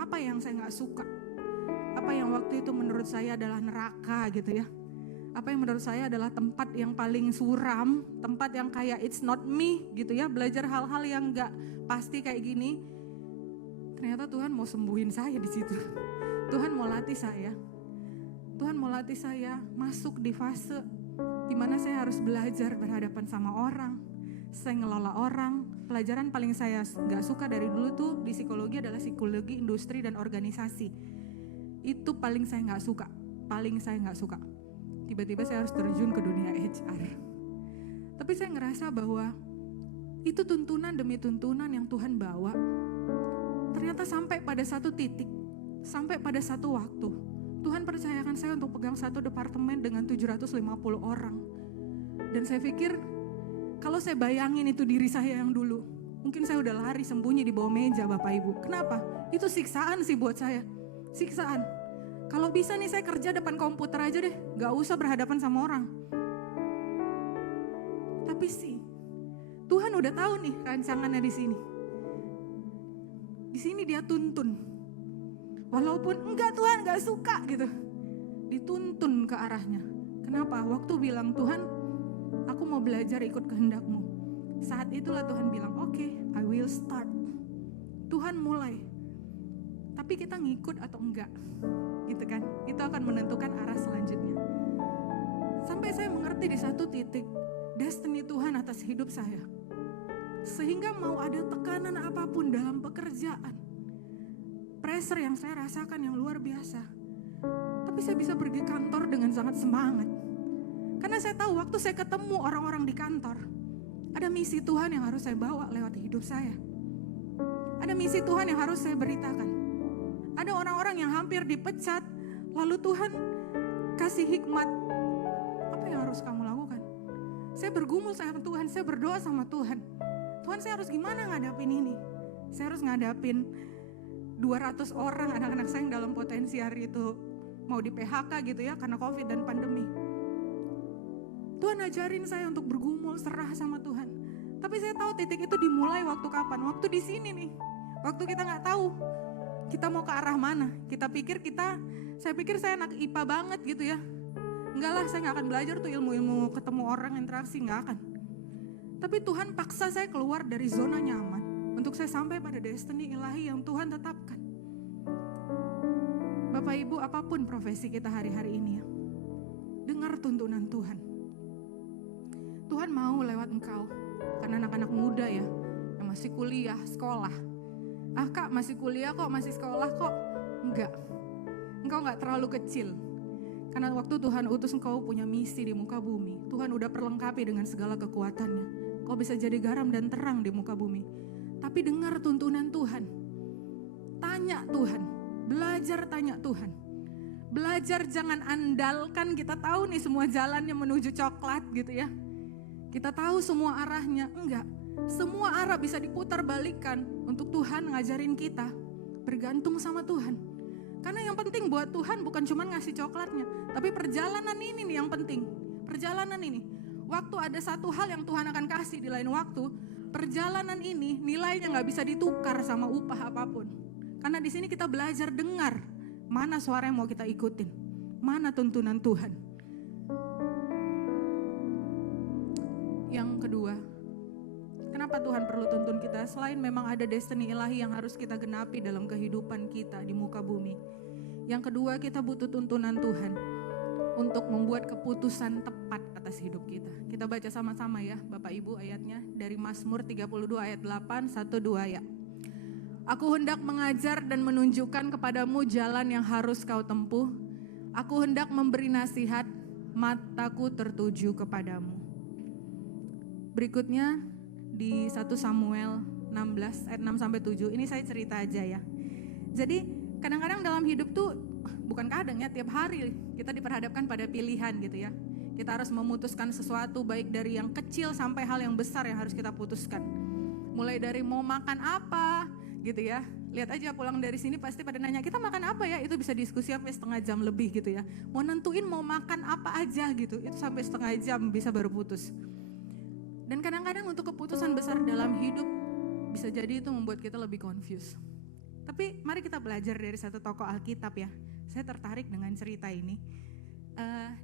Apa yang saya gak suka? Apa yang waktu itu menurut saya adalah neraka gitu ya. Apa yang menurut saya adalah tempat yang paling suram, tempat yang kayak it's not me gitu ya. Belajar hal-hal yang gak pasti kayak gini. Ternyata Tuhan mau sembuhin saya di situ. Tuhan mau latih saya. Tuhan mau latih saya masuk di fase di mana saya harus belajar berhadapan sama orang. Saya ngelola orang. Pelajaran paling saya gak suka dari dulu tuh di psikologi adalah psikologi industri dan organisasi. Itu paling saya gak suka. Paling saya gak suka. Tiba-tiba saya harus terjun ke dunia HR. Tapi saya ngerasa bahwa itu tuntunan demi tuntunan yang Tuhan bawa. Ternyata sampai pada satu titik, sampai pada satu waktu, Tuhan percayakan saya untuk pegang satu departemen dengan 750 orang. Dan saya pikir, kalau saya bayangin itu diri saya yang dulu, mungkin saya udah lari sembunyi di bawah meja Bapak Ibu. Kenapa? Itu siksaan sih buat saya. Siksaan. Kalau bisa nih saya kerja depan komputer aja deh, gak usah berhadapan sama orang. Tapi sih, Tuhan udah tahu nih rancangannya di sini. Di sini dia tuntun. Walaupun enggak Tuhan gak suka gitu. Dituntun ke arahnya. Kenapa? Waktu bilang Tuhan, aku mau belajar ikut kehendak-Mu. Saat itulah Tuhan bilang, oke, I will start. Tuhan mulai. Tapi kita ngikut atau enggak. Gitu kan. Itu akan menentukan arah selanjutnya. Sampai saya mengerti di satu titik. Destiny Tuhan atas hidup saya. Sehingga mau ada tekanan apapun dalam pekerjaan. Pressure yang saya rasakan yang luar biasa. Tapi saya bisa pergi kantor dengan sangat semangat. Karena saya tahu waktu saya ketemu orang-orang di kantor, ada misi Tuhan yang harus saya bawa lewat hidup saya. Ada misi Tuhan yang harus saya beritakan. Ada orang-orang yang hampir dipecat, lalu Tuhan kasih hikmat. Apa yang harus kamu lakukan? Saya bergumul sama Tuhan, saya berdoa sama Tuhan. Tuhan, saya harus gimana ngadapin ini? Saya harus ngadapin 200 orang anak-anak saya yang dalam potensi hari itu mau di PHK gitu ya, karena COVID dan pandemi. Tuhan ajarin saya untuk bergumul, serah sama Tuhan. Tapi saya tahu titik itu dimulai waktu kapan? Waktu di sini nih. Waktu kita nggak tahu kita mau ke arah mana. Saya pikir saya anak IPA banget gitu ya. Enggak lah, saya nggak akan belajar tuh ilmu-ilmu ketemu orang, interaksi, nggak akan. Tapi Tuhan paksa saya keluar dari zona nyaman untuk saya sampai pada destiny ilahi yang Tuhan tetapkan. Bapak Ibu, apapun profesi kita hari-hari ini ya, dengar tuntunan Tuhan. Tuhan mau lewat engkau, karena anak-anak muda ya, yang masih kuliah, sekolah. Ah kak, masih kuliah kok, masih sekolah kok. Enggak, engkau gak terlalu kecil. Karena waktu Tuhan utus engkau punya misi di muka bumi, Tuhan udah perlengkapi dengan segala kekuatannya. Kau bisa jadi garam dan terang di muka bumi. Tapi dengar tuntunan Tuhan. Tanya Tuhan, belajar tanya Tuhan. Belajar jangan andalkan, kita tahu nih semua jalannya menuju coklat gitu ya. Kita tahu semua arahnya, enggak. Semua arah bisa diputar balikan untuk Tuhan ngajarin kita bergantung sama Tuhan. Karena yang penting buat Tuhan bukan cuma ngasih coklatnya, tapi perjalanan ini nih yang penting. Perjalanan ini, waktu ada satu hal yang Tuhan akan kasih di lain waktu, perjalanan ini nilainya gak bisa ditukar sama upah apapun. Karena di sini kita belajar dengar mana suara yang mau kita ikutin, mana tuntunan Tuhan. Yang kedua, kenapa Tuhan perlu tuntun kita? Selain memang ada destiny ilahi yang harus kita genapi dalam kehidupan kita di muka bumi. Yang kedua, kita butuh tuntunan Tuhan untuk membuat keputusan tepat atas hidup kita. Kita baca sama-sama ya Bapak Ibu ayatnya dari Mazmur 32 ayat 8, 1-2 ya. Aku hendak mengajar dan menunjukkan kepadamu jalan yang harus kau tempuh. Aku hendak memberi nasihat, mataku tertuju kepadamu. Berikutnya di 1 Samuel 16 ayat 6-7, ini saya cerita aja ya. Jadi kadang-kadang dalam hidup tuh, bukan kadang ya, tiap hari kita diperhadapkan pada pilihan gitu ya. Kita harus memutuskan sesuatu baik dari yang kecil sampai hal yang besar yang harus kita putuskan. Mulai dari mau makan apa gitu ya. Lihat aja pulang dari sini pasti pada nanya, kita makan apa ya? Itu bisa diskusi sampai setengah jam lebih gitu ya. Mau nentuin mau makan apa aja gitu, itu sampai setengah jam bisa baru putus. Dan kadang-kadang untuk keputusan besar dalam hidup bisa jadi itu membuat kita lebih confused. Tapi mari kita belajar dari satu tokoh Alkitab ya. Saya tertarik dengan cerita ini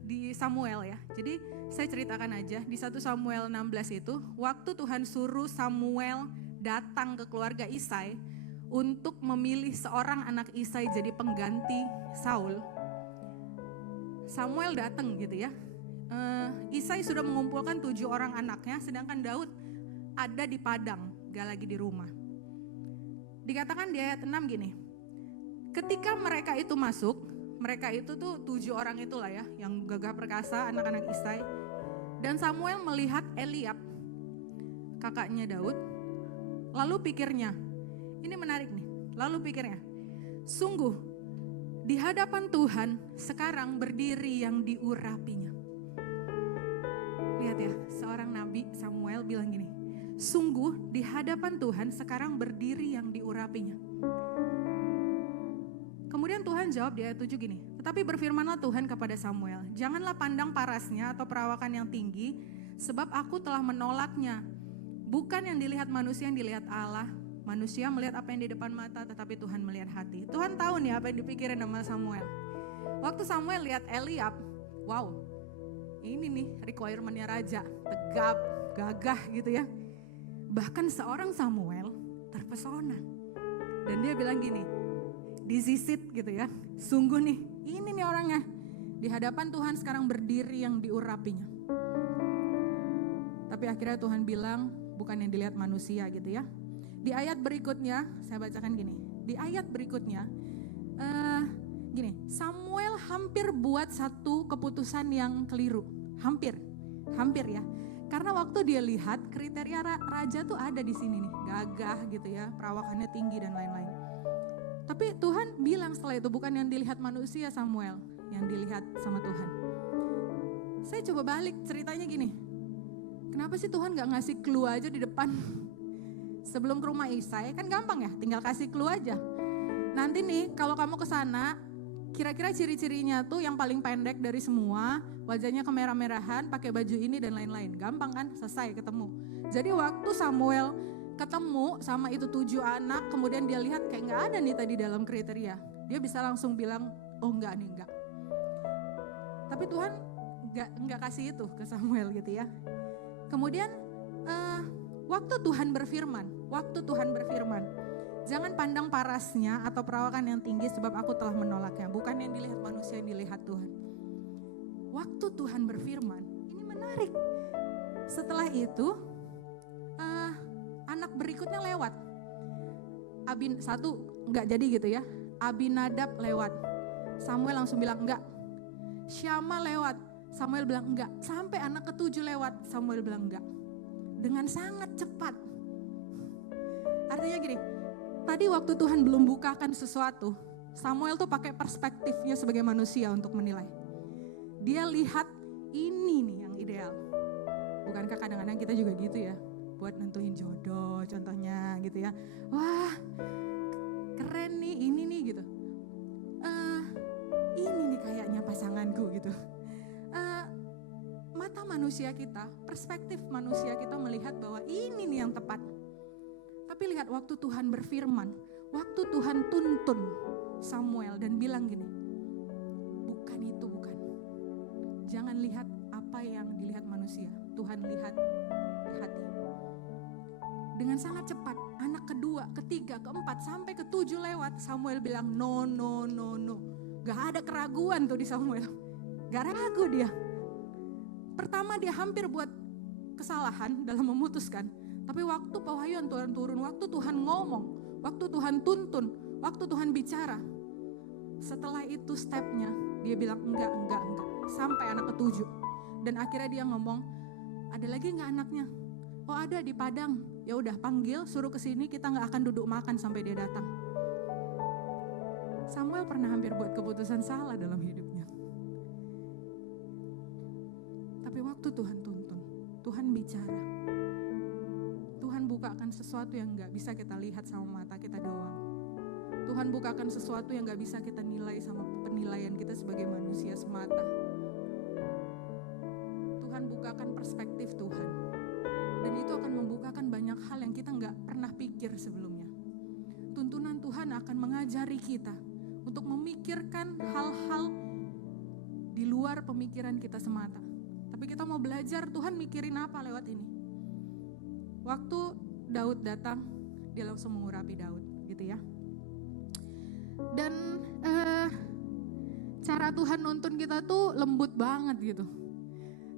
di Samuel ya. Jadi saya ceritakan aja di 1 Samuel 16 itu, waktu Tuhan suruh Samuel datang ke keluarga Isai untuk memilih seorang anak Isai jadi pengganti Saul. Samuel datang gitu ya. Isai sudah mengumpulkan 7 orang anaknya, sedangkan Daud ada di padang, gak lagi di rumah. Dikatakan di ayat 6 gini, ketika mereka itu masuk, mereka itu tuh 7 orang itulah ya, yang gagah perkasa, anak-anak Isai. Dan Samuel melihat Eliab, kakaknya Daud, lalu pikirnya, ini menarik nih, lalu pikirnya, sungguh di hadapan Tuhan sekarang berdiri yang diurapinya. Lihat ya, seorang nabi Samuel bilang gini, sungguh di hadapan Tuhan sekarang berdiri yang diurapinya. Kemudian Tuhan jawab di ayat 7 gini, tetapi berfirmanlah Tuhan kepada Samuel, janganlah pandang parasnya atau perawakan yang tinggi, sebab aku telah menolaknya. Bukan yang dilihat manusia, yang dilihat Allah. Manusia melihat apa yang di depan mata, tetapi Tuhan melihat hati. Tuhan tahu nih apa yang dipikirin sama Samuel. Waktu Samuel lihat Eliab, wow, ini nih requirement-nya raja, tegap, gagah gitu ya. Bahkan seorang Samuel terpesona. Dan dia bilang gini, this is it gitu ya. Sungguh nih, ini nih orangnya. Di hadapan Tuhan sekarang berdiri yang diurapinya. Tapi akhirnya Tuhan bilang, bukan yang dilihat manusia gitu ya. Di ayat berikutnya, saya bacakan gini. Di ayat berikutnya, gini, Samuel hampir buat satu keputusan yang keliru. Hampir ya. Karena waktu dia lihat kriteria raja tuh ada di sini nih, gagah gitu ya, perawakannya tinggi dan lain-lain. Tapi Tuhan bilang setelah itu bukan yang dilihat manusia Samuel, yang dilihat sama Tuhan. Saya coba balik ceritanya gini, kenapa sih Tuhan gak ngasih clue aja di depan? Sebelum ke rumah Isai kan gampang ya, tinggal kasih clue aja. Nanti nih kalau kamu ke sana, kira-kira ciri-cirinya tuh yang paling pendek dari semua, wajahnya kemerah-merahan, pakai baju ini dan lain-lain. Gampang kan? Selesai ketemu. Jadi waktu Samuel ketemu sama itu 7 anak, kemudian dia lihat kayak gak ada nih tadi dalam kriteria. Dia bisa langsung bilang, oh enggak nih, enggak. Tapi Tuhan enggak kasih itu ke Samuel gitu ya. Kemudian waktu Tuhan berfirman, jangan pandang parasnya atau perawakan yang tinggi sebab aku telah menolaknya. Bukan yang dilihat manusia, yang dilihat Tuhan. Waktu Tuhan berfirman, ini menarik. Setelah itu, anak berikutnya lewat. Satu enggak jadi gitu ya. Abinadab lewat. Samuel langsung bilang enggak. Syama lewat. Samuel bilang enggak. Sampai anak ke-7 lewat. Samuel bilang enggak. Dengan sangat cepat. Artinya gini, tadi waktu Tuhan belum bukakan sesuatu, Samuel tuh pakai perspektifnya sebagai manusia untuk menilai. Dia lihat ini nih yang ideal. Bukankah kadang-kadang kita juga gitu ya, buat nentuin jodoh contohnya gitu ya. Wah keren nih, ini nih gitu. Ini nih kayaknya pasanganku gitu. Mata manusia kita, perspektif manusia kita melihat bahwa ini nih yang tepat. Tapi lihat waktu Tuhan berfirman, waktu Tuhan tuntun Samuel dan bilang gini, bukan itu, bukan. Jangan lihat apa yang dilihat manusia, Tuhan lihat di hati. Dengan sangat cepat, anak kedua, ketiga, keempat, sampai ke-7 lewat, Samuel bilang no. Gak ada keraguan tuh di Samuel, gak ragu dia. Pertama dia hampir buat kesalahan dalam memutuskan. Tapi waktu pewahyuan Tuhan turun, waktu Tuhan ngomong, waktu Tuhan tuntun, waktu Tuhan bicara. Setelah itu stepnya, dia bilang enggak. Sampai anak ke-7. Dan akhirnya dia ngomong, ada lagi enggak anaknya? Oh ada di Padang. Ya udah panggil, suruh ke sini, kita enggak akan duduk makan sampai dia datang. Samuel pernah hampir buat keputusan salah dalam hidupnya. Tapi waktu Tuhan tuntun, Tuhan bicara. Tuhan bukakan sesuatu yang gak bisa kita lihat sama mata kita doang. Tuhan bukakan sesuatu yang gak bisa kita nilai sama penilaian kita sebagai manusia semata. Tuhan bukakan perspektif Tuhan. Dan itu akan membukakan banyak hal yang kita gak pernah pikir sebelumnya. Tuntunan Tuhan akan mengajari kita untuk memikirkan hal-hal di luar pemikiran kita semata. Tapi kita mau belajar Tuhan mikirin apa lewat ini. Waktu Daud datang, dia langsung mengurapi Daud gitu ya. Dan cara Tuhan nuntun kita tuh lembut banget gitu.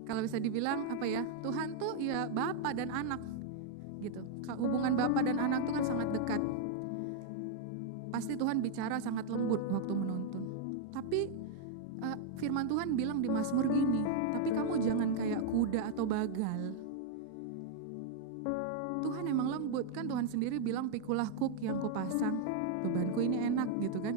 Kalau bisa dibilang apa ya, Tuhan tuh ya bapa dan anak gitu. Hubungan bapa dan anak tuh kan sangat dekat. Pasti Tuhan bicara sangat lembut waktu menuntun. Tapi firman Tuhan bilang di Mazmur gini, tapi kamu jangan kayak kuda atau bagal. Tuhan emang lembut kan, Tuhan sendiri bilang pikulah kuk yang kupasang, bebanku ini enak gitu kan.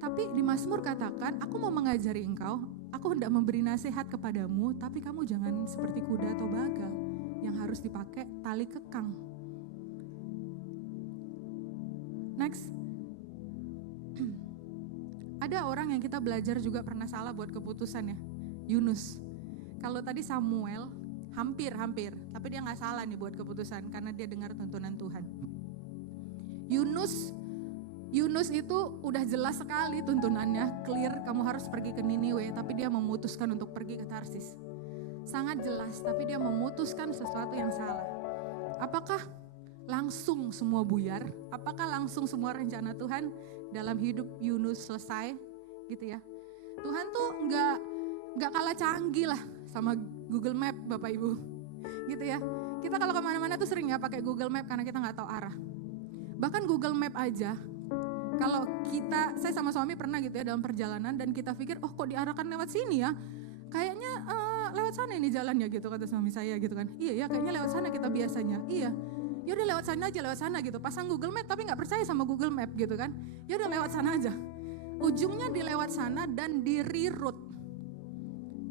Tapi di Mazmur katakan, aku mau mengajari engkau, aku hendak memberi nasihat kepadamu, tapi kamu jangan seperti kuda atau bagal yang harus dipakai tali kekang. Next. Ada orang yang kita belajar juga pernah salah buat keputusan ya, Yunus. Kalau tadi Samuel hampir, tapi dia gak salah nih buat keputusan karena dia dengar tuntunan Tuhan. Yunus itu udah jelas sekali tuntunannya, clear kamu harus pergi ke Niniwe, tapi dia memutuskan untuk pergi ke Tarsis. Sangat jelas, tapi dia memutuskan sesuatu yang salah. Apakah langsung semua buyar? Apakah langsung semua rencana Tuhan dalam hidup Yunus selesai gitu ya? Tuhan tuh nggak kalah canggih lah sama Google Map Bapak Ibu gitu ya. Kita kalau kemana-mana tuh sering ya pakai Google Map karena kita nggak tahu arah. Bahkan Google Map aja Kalau saya sama suami pernah gitu ya dalam perjalanan dan kita pikir, oh kok diarahkan lewat sini ya? Kayaknya lewat sana ini jalannya gitu kata suami saya gitu kan. Iya ya kayaknya lewat sana kita biasanya. Iya. Ya udah lewat sana aja, lewat sana gitu. Pasang Google Map tapi nggak percaya sama Google Map gitu kan. Ya udah lewat sana aja. Ujungnya di lewat sana dan di reroute.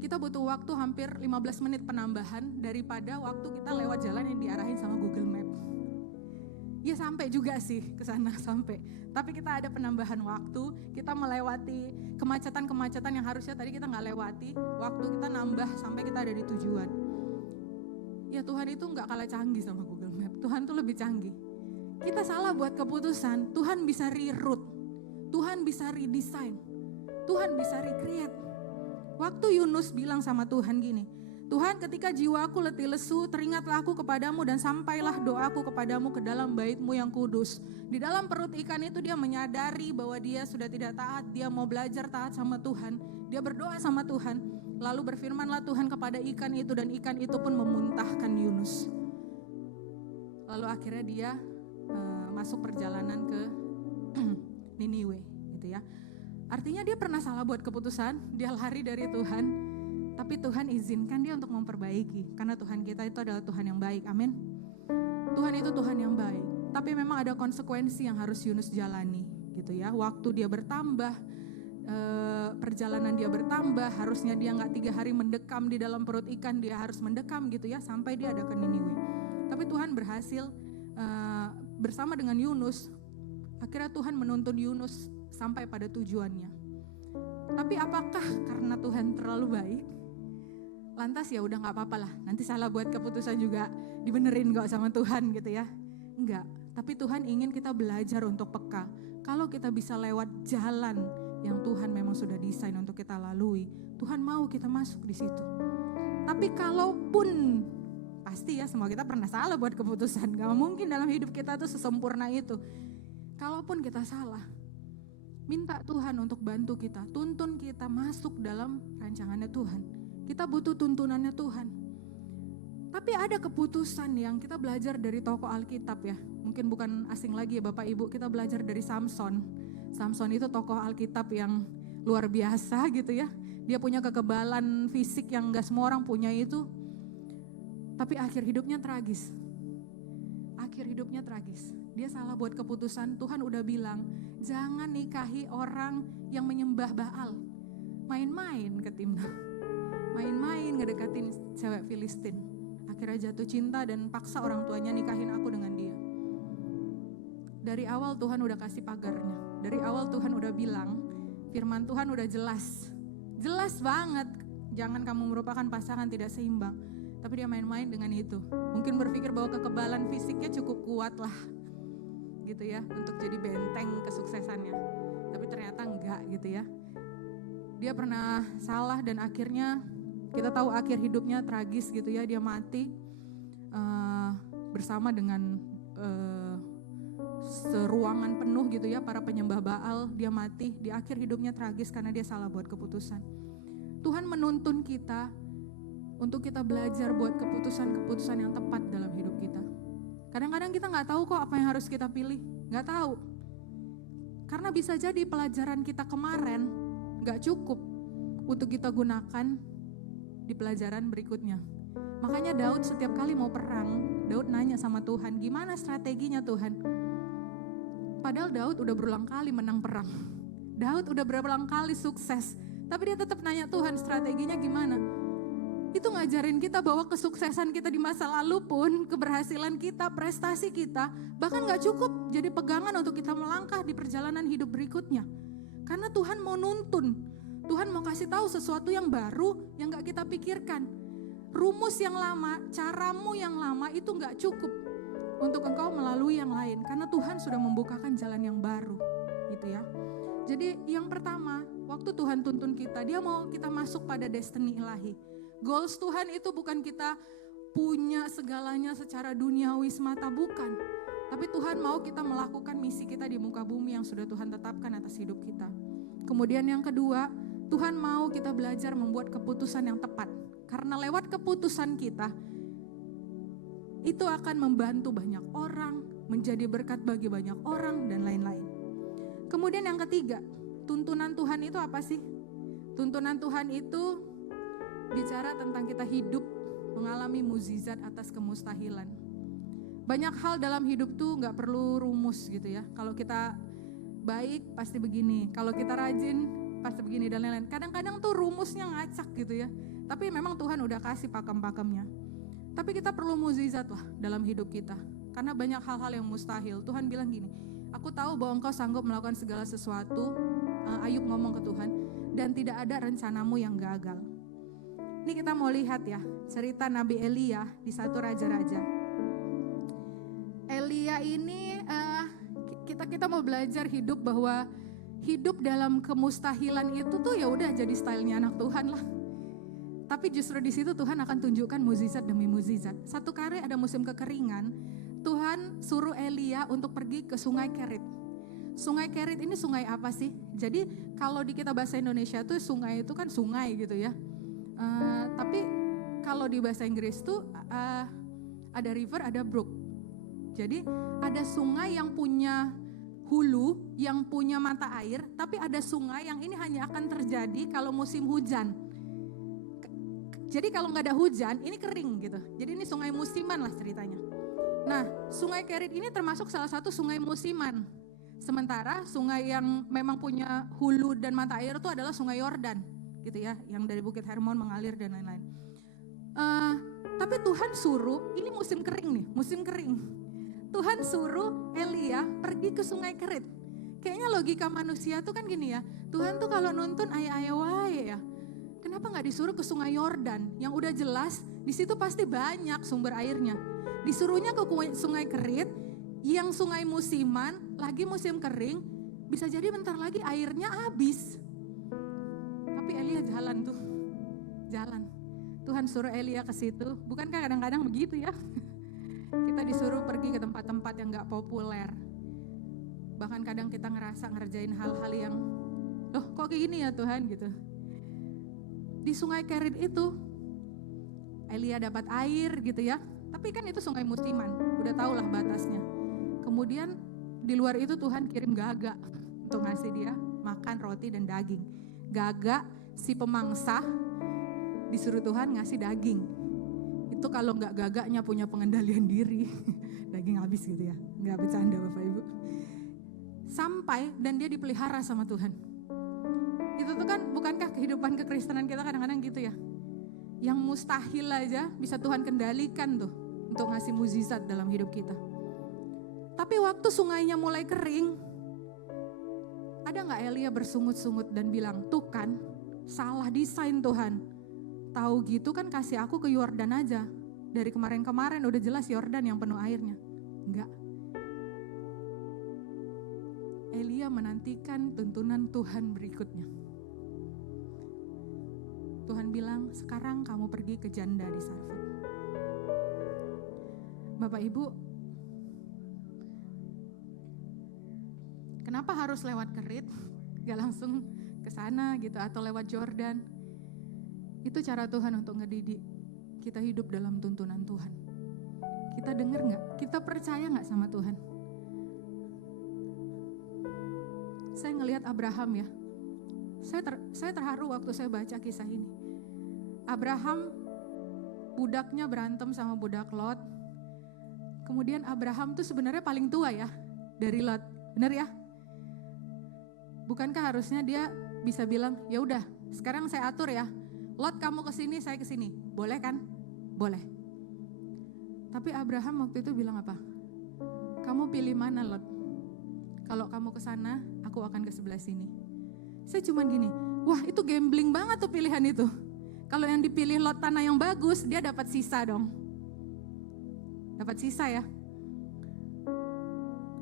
Kita butuh waktu hampir 15 menit penambahan daripada waktu kita lewat jalan yang diarahin sama Google Map. Ya sampai juga sih ke sana sampai. Tapi kita ada penambahan waktu, kita melewati kemacetan-kemacetan yang harusnya tadi kita nggak lewati. Waktu kita nambah sampai kita ada di tujuan. Ya Tuhan itu nggak kalah canggih sama Google Map. Tuhan tuh lebih canggih. Kita salah buat keputusan, Tuhan bisa reroute. Tuhan bisa redesign. Tuhan bisa recreate. Waktu Yunus bilang sama Tuhan gini, Tuhan ketika jiwaku letih lesu, teringatlah aku kepadamu dan sampailah doaku kepadamu ke dalam bait-Mu yang kudus. Di dalam perut ikan itu dia menyadari bahwa dia sudah tidak taat, dia mau belajar taat sama Tuhan. Dia berdoa sama Tuhan, lalu berfirmanlah Tuhan kepada ikan itu dan ikan itu pun memuntahkan Yunus. Lalu akhirnya dia masuk perjalanan ke Niniwe gitu ya. Artinya dia pernah salah buat keputusan, dia lari dari Tuhan. Tapi Tuhan izinkan dia untuk memperbaiki. Karena Tuhan kita itu adalah Tuhan yang baik. Amin. Tuhan itu Tuhan yang baik. Tapi memang ada konsekuensi yang harus Yunus jalani. Gitu ya. Waktu dia bertambah. Perjalanan dia bertambah. Harusnya dia gak 3 hari mendekam di dalam perut ikan. Dia harus mendekam gitu ya. Sampai dia ada ke Niniwe. Tapi Tuhan berhasil bersama dengan Yunus. Akhirnya Tuhan menuntun Yunus sampai pada tujuannya. Tapi apakah karena Tuhan terlalu baik? Lantas ya udah gak apa-apa lah, nanti salah buat keputusan juga dibenerin kok sama Tuhan gitu ya. Enggak, tapi Tuhan ingin kita belajar untuk peka. Kalau kita bisa lewat jalan yang Tuhan memang sudah desain untuk kita lalui, Tuhan mau kita masuk di situ. Tapi kalaupun, pasti ya semua kita pernah salah buat keputusan. Gak mungkin dalam hidup kita tuh sesempurna itu. Kalaupun kita salah, minta Tuhan untuk bantu kita, tuntun kita masuk dalam rancangannya Tuhan. Kita butuh tuntunannya Tuhan. Tapi ada keputusan yang kita belajar dari tokoh Alkitab ya. Mungkin bukan asing lagi ya Bapak Ibu, kita belajar dari Samson. Samson itu tokoh Alkitab yang luar biasa gitu ya. Dia punya kekebalan fisik yang gak semua orang punya itu. Tapi akhir hidupnya tragis. Akhir hidupnya tragis. Dia salah buat keputusan, Tuhan udah bilang, jangan nikahi orang yang menyembah Baal. Main-main ke Timnah. Main-main ngedekatin cewek Filistin. Akhirnya jatuh cinta dan paksa orang tuanya nikahin aku dengan dia. Dari awal Tuhan udah kasih pagarnya. Dari awal Tuhan udah bilang, firman Tuhan udah jelas. Jelas banget, jangan kamu merupakan pasangan tidak seimbang. Tapi dia main-main dengan itu. Mungkin berpikir bahwa kekebalan fisiknya cukup kuat lah. Gitu ya, untuk jadi benteng kesuksesannya. Tapi ternyata enggak gitu ya. Dia pernah salah dan akhirnya kita tahu akhir hidupnya tragis gitu ya. Dia mati bersama dengan seruangan penuh gitu ya, para penyembah Baal. Dia mati, di akhir hidupnya tragis karena dia salah buat keputusan. Tuhan menuntun kita untuk kita belajar buat keputusan-keputusan yang tepat dalam hidup kita. Kadang-kadang kita gak tahu kok apa yang harus kita pilih, gak tahu. Karena bisa jadi pelajaran kita kemarin gak cukup untuk kita gunakan di pelajaran berikutnya. Makanya Daud setiap kali mau perang, Daud nanya sama Tuhan, gimana strateginya Tuhan? Padahal Daud udah berulang kali menang perang. Daud udah berulang kali sukses. Tapi dia tetap nanya Tuhan strateginya gimana? Itu ngajarin kita bahwa kesuksesan kita di masa lalu pun, keberhasilan kita, prestasi kita, bahkan gak cukup jadi pegangan untuk kita melangkah di perjalanan hidup berikutnya. Karena Tuhan mau nuntun. Tuhan mau kasih tahu sesuatu yang baru yang gak kita pikirkan. Rumus yang lama, caramu yang lama itu gak cukup untuk engkau melalui yang lain. Karena Tuhan sudah membukakan jalan yang baru gitu ya. Jadi yang pertama, waktu Tuhan tuntun kita, dia mau kita masuk pada destiny ilahi. Goals Tuhan itu bukan kita punya segalanya secara duniawi semata, bukan. Tapi Tuhan mau kita melakukan misi kita di muka bumi yang sudah Tuhan tetapkan atas hidup kita. Kemudian yang kedua, Tuhan mau kita belajar membuat keputusan yang tepat. Karena lewat keputusan kita, itu akan membantu banyak orang, menjadi berkat bagi banyak orang, dan lain-lain. Kemudian yang ketiga, tuntunan Tuhan itu apa sih? Tuntunan Tuhan itu bicara tentang kita hidup mengalami mukjizat atas kemustahilan. Banyak hal dalam hidup tuh gak perlu rumus gitu ya. Kalau kita baik pasti begini, kalau kita rajin pasti begini dan lain-lain. Kadang-kadang tuh rumusnya ngacak gitu ya. Tapi memang Tuhan udah kasih pakem-pakemnya. Tapi kita perlu mukjizat lah dalam hidup kita. Karena banyak hal-hal yang mustahil. Tuhan bilang gini, aku tahu bahwa engkau sanggup melakukan segala sesuatu. Ayub ngomong ke Tuhan, dan tidak ada rencanamu yang gagal. Ini kita mau lihat ya, cerita Nabi Elia di 1 Raja-Raja. Elia ini kita mau belajar hidup bahwa hidup dalam kemustahilan itu tuh ya udah jadi stylenya anak Tuhan lah. Tapi justru di situ Tuhan akan tunjukkan mukjizat demi mukjizat. Satu kali ada musim kekeringan, Tuhan suruh Elia untuk pergi ke Sungai Kerit. Sungai Kerit ini sungai apa sih? Jadi kalau di kita bahasa Indonesia tuh sungai itu kan sungai gitu ya. Tapi kalau di bahasa Inggris tuh ada river, ada brook. Jadi ada sungai yang punya hulu, yang punya mata air, tapi ada sungai yang ini hanya akan terjadi kalau musim hujan. Jadi kalau nggak ada hujan, ini kering gitu. Jadi ini sungai musiman lah ceritanya. Nah, Sungai Kerit ini termasuk salah satu sungai musiman. Sementara sungai yang memang punya hulu dan mata air itu adalah Sungai Yordan, gitu ya, yang dari Bukit Hermon mengalir dan lain-lain. Tapi Tuhan suruh, ini musim kering nih, musim kering. Tuhan suruh Elia pergi ke Sungai Kerit. Kayaknya logika manusia tuh kan gini ya, Tuhan tuh kalau nuntun ayah-ayah wae ya. Kenapa nggak disuruh ke Sungai Yordan yang udah jelas di situ pasti banyak sumber airnya. Disuruhnya ke Sungai Kerit yang sungai musiman, lagi musim kering, bisa jadi bentar lagi airnya habis. Tapi Elia jalan tuh, jalan. Tuhan suruh Elia ke situ, bukankah kadang-kadang begitu ya? Kita disuruh pergi ke tempat-tempat yang gak populer. Bahkan kadang kita ngerasa ngerjain hal-hal yang, loh kok kayak gini ya Tuhan gitu. Di Sungai Kerit itu, Elia dapat air gitu ya. Tapi kan itu sungai musiman, udah tau lah batasnya. Kemudian di luar itu Tuhan kirim gagak untuk ngasih dia makan roti dan daging. Gagak si pemangsa disuruh Tuhan ngasih daging. Itu kalau nggak gagaknya punya pengendalian diri, daging habis gitu ya. Nggak bercanda Bapak Ibu. Sampai dan dia dipelihara sama Tuhan. Itu tuh kan bukankah kehidupan kekristenan kita kadang-kadang gitu ya. Yang mustahil aja bisa Tuhan kendalikan tuh untuk ngasih mukjizat dalam hidup kita. Tapi waktu sungainya mulai kering, ada gak Elia bersungut-sungut dan bilang, tuh kan salah desain Tuhan. Tahu gitu kan kasih aku ke Yordan aja. Dari kemarin-kemarin udah jelas Yordan yang penuh airnya. Enggak. Elia menantikan tuntunan Tuhan berikutnya. Tuhan bilang, sekarang kamu pergi ke janda di Sarfat. Bapak Ibu, kenapa harus lewat Kerit? Gak langsung ke sana gitu atau lewat Jordan? Itu cara Tuhan untuk ngedidik kita hidup dalam tuntunan Tuhan. Kita dengar gak? Kita percaya gak sama Tuhan? Saya ngelihat Abraham ya. Saya terharu waktu saya baca kisah ini. Abraham, budaknya berantem sama budak Lot. Kemudian Abraham tuh sebenarnya paling tua ya dari Lot, benar ya? Bukankah harusnya dia bisa bilang, ya udah, sekarang saya atur ya. Lot kamu ke sini, saya ke sini. Boleh kan? Boleh. Tapi Abraham waktu itu bilang apa? Kamu pilih mana Lot? Kalau kamu ke sana, aku akan ke sebelah sini. Saya cuman gini, wah itu gambling banget tuh pilihan itu. Kalau yang dipilih Lot tanah yang bagus, dia dapat sisa dong. Dapat sisa ya.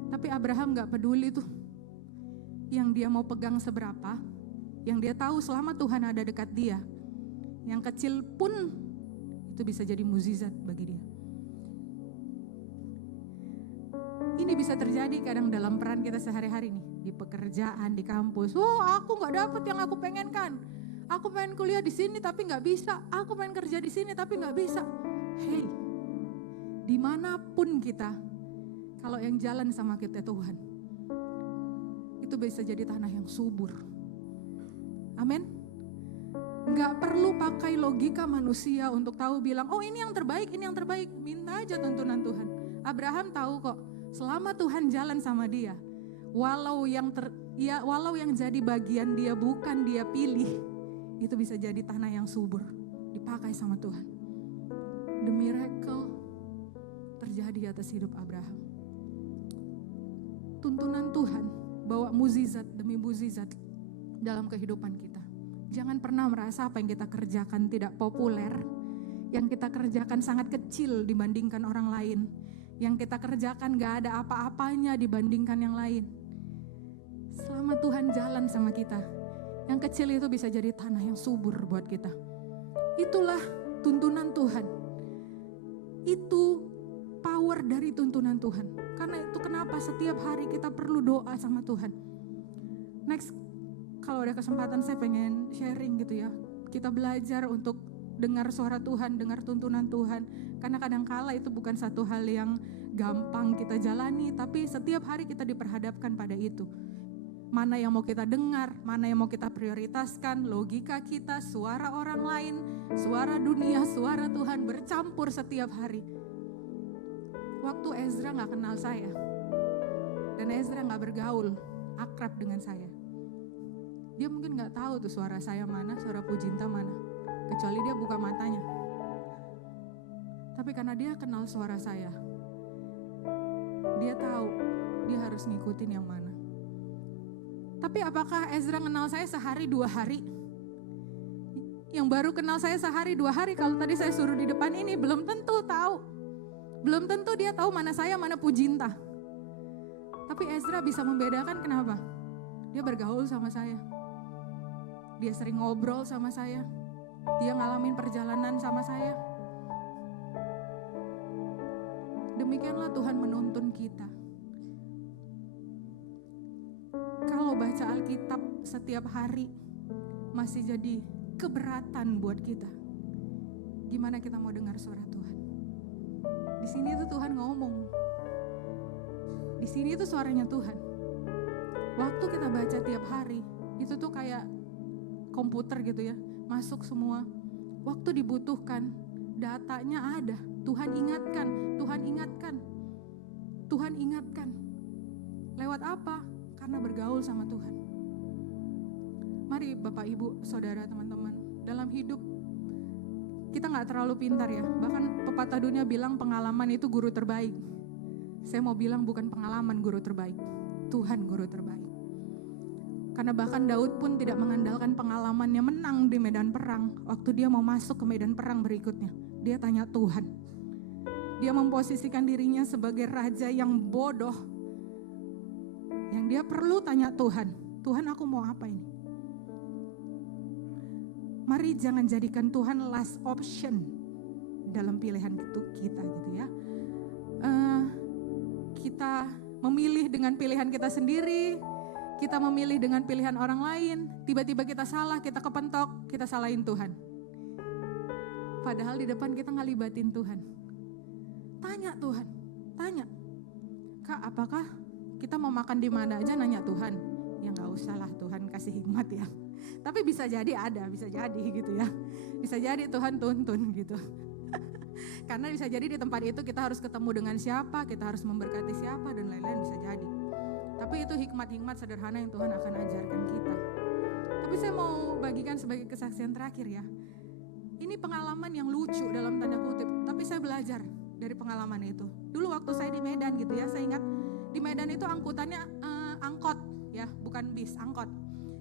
Tapi Abraham gak peduli tuh. Yang dia mau pegang seberapa, yang dia tahu selama Tuhan ada dekat dia. Yang kecil pun itu bisa jadi mukjizat bagi dia. Ini bisa terjadi kadang dalam peran kita sehari-hari nih. Di pekerjaan, di kampus. Oh aku gak dapet yang aku pengenkan. Aku pengen kuliah di sini tapi gak bisa. Aku pengen kerja di sini tapi gak bisa. Hey, dimanapun kita, kalau yang jalan sama kita Tuhan, itu bisa jadi tanah yang subur. Amin. Gak perlu pakai logika manusia untuk tahu bilang, oh ini yang terbaik, ini yang terbaik. Minta aja tuntunan Tuhan. Abraham tahu kok, selama Tuhan jalan sama dia, walau yang jadi bagian dia bukan dia pilih, itu bisa jadi tanah yang subur, dipakai sama Tuhan. The miracle terjadi atas hidup Abraham. Tuntunan Tuhan bawa mukjizat demi mukjizat dalam kehidupan kita. Jangan pernah merasa apa yang kita kerjakan tidak populer, yang kita kerjakan sangat kecil dibandingkan orang lain, yang kita kerjakan gak ada apa-apanya dibandingkan yang lain. Selama Tuhan jalan sama kita, yang kecil itu bisa jadi tanah yang subur buat kita. Itulah tuntunan Tuhan. Itu power dari tuntunan Tuhan. Karena itu kenapa setiap hari kita perlu doa sama Tuhan. Next, kalau ada kesempatan saya pengen sharing gitu ya. Kita belajar untuk dengar suara Tuhan, dengar tuntunan Tuhan. Karena kadangkala itu bukan satu hal yang gampang kita jalani, tapi setiap hari kita diperhadapkan pada itu. Mana yang mau kita dengar, mana yang mau kita prioritaskan, logika kita, suara orang lain, suara dunia, suara Tuhan bercampur setiap hari. Waktu Ezra gak kenal saya, dan Ezra gak bergaul, akrab dengan saya. Dia mungkin gak tahu tuh suara saya mana, suara Pujinta mana. Kecuali dia buka matanya. Tapi karena dia kenal suara saya, dia tahu dia harus ngikutin yang mana. Tapi apakah Ezra kenal saya sehari 2 hari? Yang baru kenal saya sehari 2 hari, kalau tadi saya suruh di depan ini, belum tentu tahu. Belum tentu dia tahu mana saya, mana Pujinta. Tapi Ezra bisa membedakan kenapa? Dia bergaul sama saya. Dia sering ngobrol sama saya. Dia ngalamin perjalanan sama saya. Demikianlah Tuhan menuntun kita. Kalau baca Alkitab setiap hari masih jadi keberatan buat kita, gimana kita mau dengar suara Tuhan? Di sini tuh Tuhan ngomong. Di sini tuh suaranya Tuhan. Waktu kita baca tiap hari, itu tuh kayak komputer gitu ya, masuk semua. Waktu dibutuhkan, datanya ada. Tuhan ingatkan, Tuhan ingatkan, Tuhan ingatkan. Lewat apa? Karena bergaul sama Tuhan. Mari Bapak Ibu, Saudara, teman-teman, dalam hidup kita gak terlalu pintar ya. Bahkan pepatah dunia bilang pengalaman itu guru terbaik. Saya mau bilang bukan pengalaman guru terbaik, Tuhan guru terbaik. Karena bahkan Daud pun tidak mengandalkan pengalamannya menang di medan perang. Waktu dia mau masuk ke medan perang berikutnya, dia tanya Tuhan. Dia memposisikan dirinya sebagai raja yang bodoh. Yang dia perlu tanya Tuhan, Tuhan aku mau apa ini? Mari jangan jadikan Tuhan last option dalam pilihan itu kita gitu ya. Kita memilih dengan pilihan kita sendiri, kita memilih dengan pilihan orang lain, tiba-tiba kita salah, kita kepentok, kita salahin Tuhan. Padahal di depan kita ngelibatin Tuhan. Tanya Tuhan, tanya. Kak, apakah kita mau makan di mana aja nanya Tuhan? Ya gak usah lah, Tuhan kasih hikmat ya. Tapi bisa jadi ada, bisa jadi gitu ya. Bisa jadi Tuhan tuntun gitu. Karena bisa jadi di tempat itu kita harus ketemu dengan siapa, kita harus memberkati siapa dan lain-lain bisa jadi. Tapi itu hikmat-hikmat sederhana yang Tuhan akan ajarkan kita. Tapi saya mau bagikan sebagai kesaksian terakhir ya. Ini pengalaman yang lucu dalam tanda kutip, tapi saya belajar dari pengalaman itu. Dulu waktu saya di Medan gitu ya, saya ingat di Medan itu angkutannya angkot ya, bukan bis, angkot.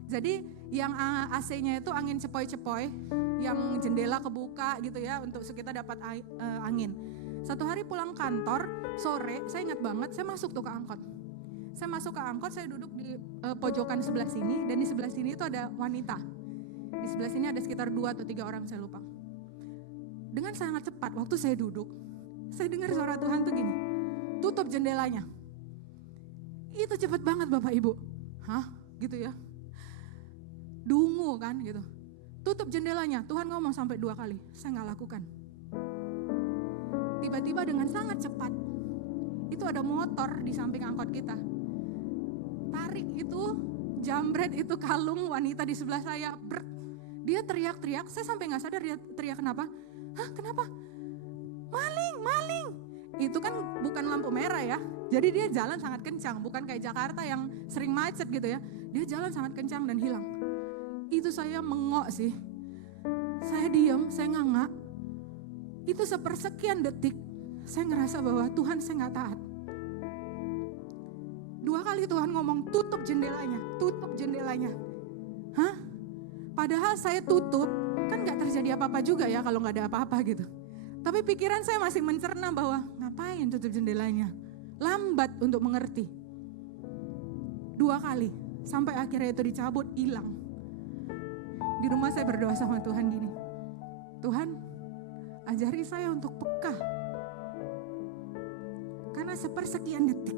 Jadi yang AC-nya itu angin cepoi-cepoi, yang jendela kebuka gitu ya untuk kita dapat angin. Satu hari pulang kantor, sore, saya ingat banget, saya masuk tuh ke angkot. Saya masuk ke angkot, saya duduk di pojokan sebelah sini, dan di sebelah sini itu ada wanita. Di sebelah sini ada sekitar 2 atau 3 orang, saya lupa. Dengan sangat cepat, waktu saya duduk, saya dengar suara Tuhan tuh gini, tutup jendelanya. Itu cepet banget Bapak Ibu. Hah? Gitu ya. Dungu kan gitu. Tutup jendelanya, Tuhan ngomong sampai 2 kali, saya gak lakukan. Tiba-tiba dengan sangat cepat, itu ada motor di samping angkot kita. tarik itu, jambret itu kalung wanita di sebelah saya. Dia teriak-teriak, saya sampai gak sadar dia teriak kenapa. Hah, kenapa? Maling, maling. Itu kan bukan lampu merah ya. Jadi dia jalan sangat kencang, bukan kayak Jakarta yang sering macet gitu ya. Dia jalan sangat kencang dan hilang. Itu saya mengok sih. Saya diam, saya nganga. Itu sepersekian detik, saya ngerasa bahwa Tuhan saya gak taat. 2 kali Tuhan ngomong tutup jendelanya, tutup jendelanya. Hah? Padahal saya tutup, kan gak terjadi apa-apa juga ya kalau gak ada apa-apa gitu. Tapi pikiran saya masih mencerna bahwa ngapain tutup jendelanya. Lambat untuk mengerti. 2 kali, sampai akhirnya itu dicabut, hilang. Di rumah saya berdoa sama Tuhan gini. Tuhan, ajari saya untuk peka. Karena sepersekian detik,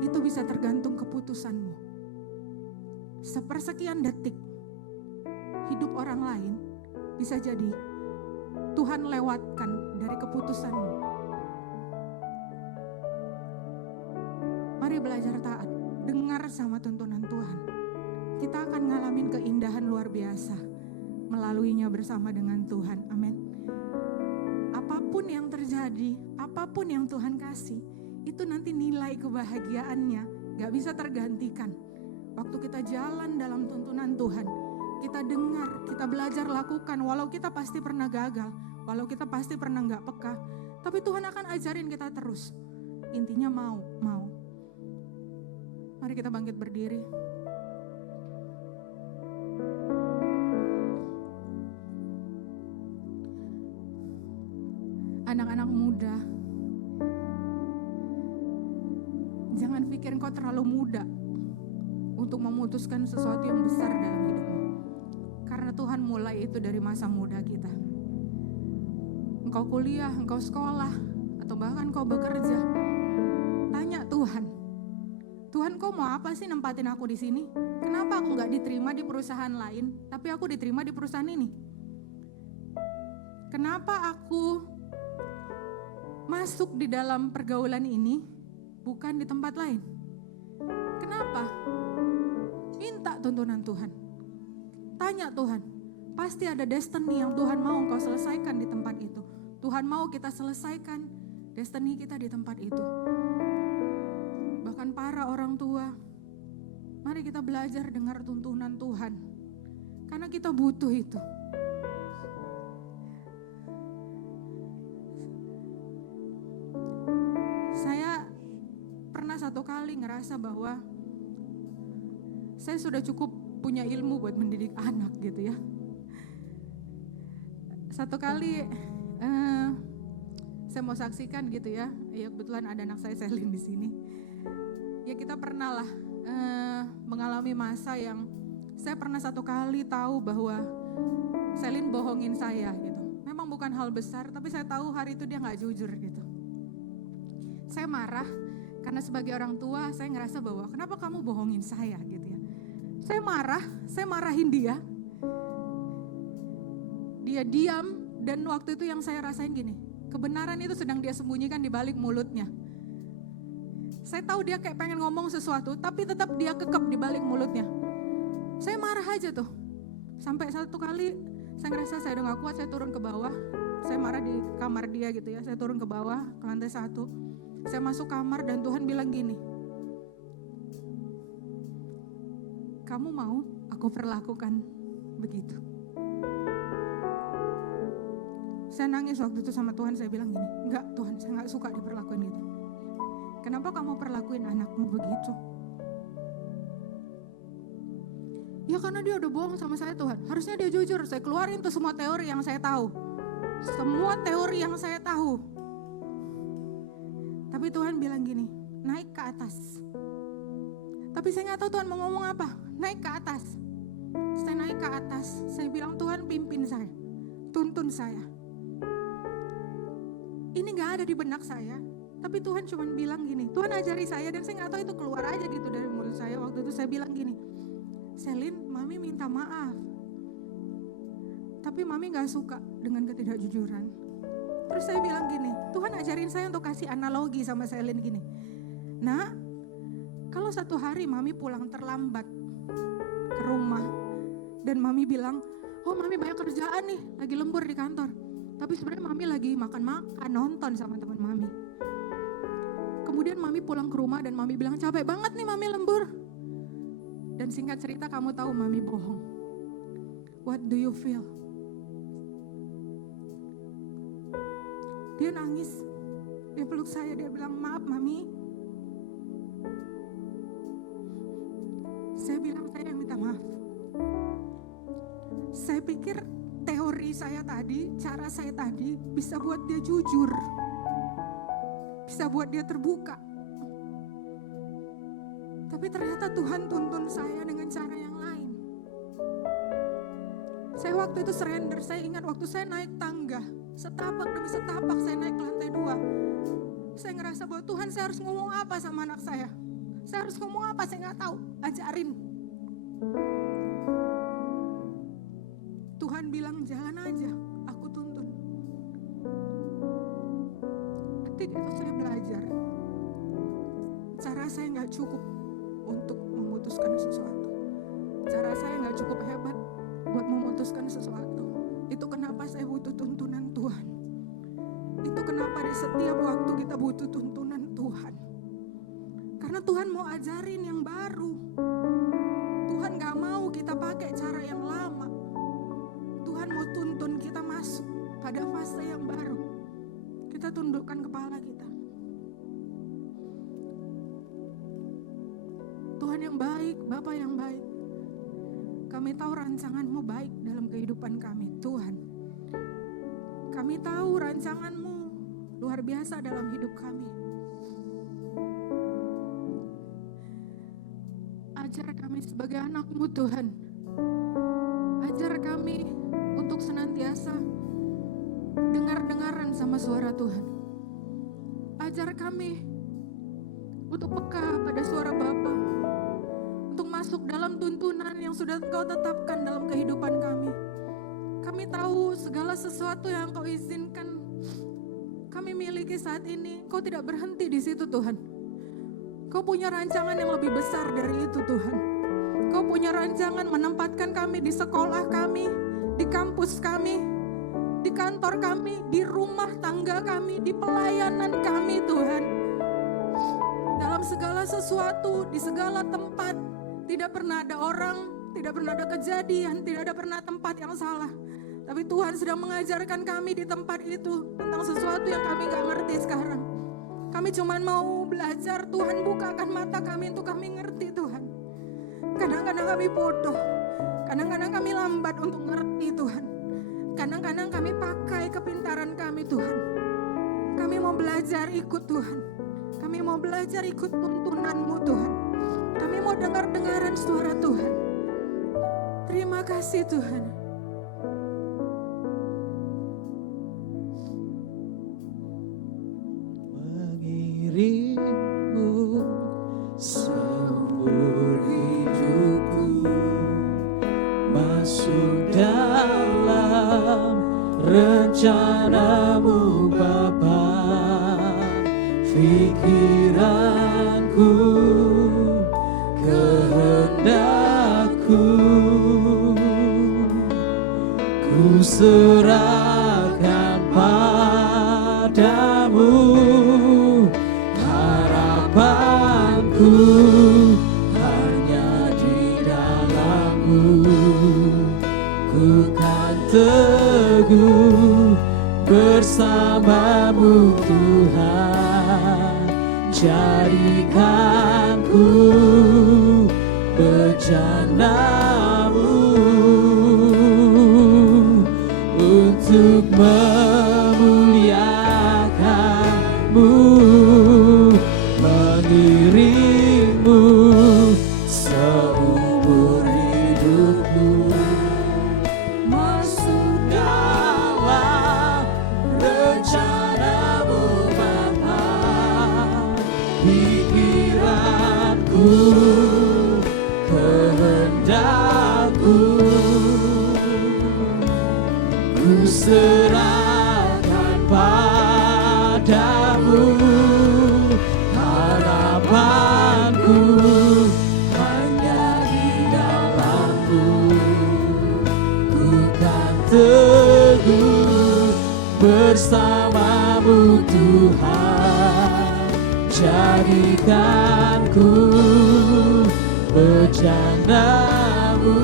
itu bisa tergantung keputusanmu. Sepersekian detik, hidup orang lain bisa jadi Tuhan lewatkan dari keputusanmu. Mari belajar taat, dengar sama tuntunan Tuhan. Kita akan ngalamin keindahan luar biasa melaluinya bersama dengan Tuhan. Amin. Apapun yang terjadi, apapun yang Tuhan kasih, itu nanti nilai kebahagiaannya gak bisa tergantikan. Waktu kita jalan dalam tuntunan Tuhan, kita dengar, kita belajar lakukan, walau kita pasti pernah gagal, walau kita pasti pernah gak peka, tapi Tuhan akan ajarin kita terus. Intinya mau. Mari kita bangkit berdiri. Anak-anak muda, jangan pikir engkau terlalu muda untuk memutuskan sesuatu yang besar dalam hidupmu. Karena Tuhan mulai itu dari masa muda kita. Engkau kuliah, engkau sekolah, atau bahkan engkau bekerja. Tanya Tuhan, Tuhan kau mau apa sih nempatin aku di sini? Kenapa aku gak diterima di perusahaan lain, tapi aku diterima di perusahaan ini? Kenapa aku masuk di dalam pergaulan ini, bukan di tempat lain? Kenapa? Minta tuntunan Tuhan. Tanya Tuhan, pasti ada destiny yang Tuhan mau engkau selesaikan di tempat itu. Tuhan mau kita selesaikan destiny kita di tempat itu. Bahkan para orang tua, mari kita belajar dengar tuntunan Tuhan. Karena kita butuh itu. Saya pernah satu kali ngerasa bahwa saya sudah cukup punya ilmu buat mendidik anak gitu ya. Satu kali saya mau saksikan gitu ya. Ya kebetulan ada anak saya Selin di sini. Ya kita pernah lah mengalami masa yang saya pernah satu kali tahu bahwa Selin bohongin saya gitu. Memang bukan hal besar, tapi saya tahu hari itu dia gak jujur gitu. Saya marah karena sebagai orang tua saya ngerasa bahwa kenapa kamu bohongin saya gitu ya. Saya marah, saya marahin dia. Dia diam dan waktu itu yang saya rasain gini, kebenaran itu sedang dia sembunyikan di balik mulutnya. Saya tahu dia kayak pengen ngomong sesuatu tapi tetap dia kekep di balik mulutnya. Saya marah aja tuh. Sampai satu kali saya ngerasa saya udah gak kuat, saya turun ke bawah. Saya marah di kamar dia gitu ya, saya turun ke bawah ke lantai 1. Saya masuk kamar dan Tuhan bilang gini, kamu mau aku perlakukan begitu? Saya nangis waktu itu sama Tuhan, saya bilang gini, enggak Tuhan, saya gak suka diperlakuin gitu. Kenapa kamu perlakuin anakmu begitu? Ya karena dia udah bohong sama saya Tuhan, harusnya dia jujur. Saya keluarin tuh semua teori yang saya tahu. Semua teori yang saya tahu. Tapi Tuhan bilang gini, naik ke atas. Tapi saya gak tahu Tuhan mau ngomong apa. Naik ke atas. Saya naik ke atas. Saya bilang Tuhan pimpin saya. Tuntun saya. Ini gak ada di benak saya. Tapi Tuhan cuma bilang gini. Tuhan ajari saya dan saya gak tahu itu keluar aja gitu dari mulut saya. Waktu itu saya bilang gini. Selin, Mami minta maaf. Tapi Mami gak suka dengan ketidakjujuran. Terus saya bilang gini, Tuhan ajarin saya untuk kasih analogi sama Selin gini. Nah, Kalau satu hari Mami pulang terlambat ke rumah dan Mami bilang, oh Mami banyak kerjaan nih, lagi lembur di kantor. Tapi sebenarnya Mami lagi makan-makan, nonton sama teman Mami. Kemudian Mami pulang ke rumah dan Mami bilang, capek banget nih Mami lembur. Dan singkat cerita kamu tahu Mami bohong. What do you feel? Dia nangis, dia peluk saya, dia bilang, maaf Mami. Saya bilang, saya yang minta maaf. Saya pikir teori saya tadi, cara saya tadi bisa buat dia jujur. Bisa buat dia terbuka. Tapi ternyata Tuhan tuntun saya dengan cara yang lain. Saya waktu itu surrender, saya ingat waktu saya naik tangga, setapak demi setapak saya naik ke lantai 2. Saya ngerasa bahwa Tuhan, saya harus ngomong apa sama anak saya. Saya harus ngomong apa, saya gak tahu, ajarin. Tuhan bilang jalan aja, aku tuntun. Ketika itu saya belajar, cara saya gak cukup untuk memutuskan sesuatu. Cara saya gak cukup hebat buat memutuskan sesuatu. Itu kenapa saya butuh tuntunan Tuhan. Itu kenapa di setiap waktu kita butuh tuntunan Tuhan. Karena Tuhan mau ajarin yang baru. Tuhan gak mau kita pakai cara yang lama. Tuhan mau tuntun kita masuk pada fase yang baru. Kita tundukkan kepala kita. Tuhan yang baik, Bapa yang baik. Kami tahu rancangan-Mu baik dalam kehidupan kami, Tuhan. Kami tahu rancangan-Mu luar biasa dalam hidup kami. Ajar kami sebagai anak-Mu, Tuhan. Ajar kami untuk senantiasa dengar-dengaran sama suara Tuhan. Ajar kami untuk peka pada suara Bapa. Untuk masuk dalam tuntunan yang sudah Engkau tetapkan dalam kehidupan kami. Kami tahu segala sesuatu yang Engkau izinkan kami miliki saat ini, Engkau tidak berhenti di situ, Tuhan. Kau punya rancangan yang lebih besar dari itu, Tuhan. Kau punya rancangan menempatkan kami di sekolah kami, di kampus kami, di kantor kami, di rumah tangga kami, di pelayanan kami, Tuhan. Dalam segala sesuatu, di segala tempat, tidak pernah ada orang, tidak pernah ada kejadian, tidak ada pernah tempat yang salah. Tapi Tuhan sedang mengajarkan kami di tempat itu tentang sesuatu yang kami gak ngerti sekarang. Kami cuma mau belajar, Tuhan bukakan mata kami untuk kami ngerti, Tuhan. Kadang-kadang kami bodoh, kadang-kadang kami lambat untuk ngerti, Tuhan. Kadang-kadang kami pakai kepintaran kami, Tuhan. Kami mau belajar ikut Tuhan. Kami mau belajar ikut tuntunan-Mu, Tuhan. Kami mau dengar-dengaran suara Tuhan. Terima kasih, Tuhan. Mengiringmu seumur hidupku, masuk dalam rencana-Mu, Bapa. Pikiranku, kehendakku, ku serahkan padamu. Harapanku hanya di dalam-Mu, ku kan teguh bersama-Mu, Tuhan. Jadikan-Ku bejana-Mu untuk memuliakan-Mu, mengiringmu seumur hidupku, masuk dalam rencana-Mu, Bapa. Pikiranku, kehendakku, ku serahkan padamu. Harapanku Tuhan, jadikan ku bejana-Mu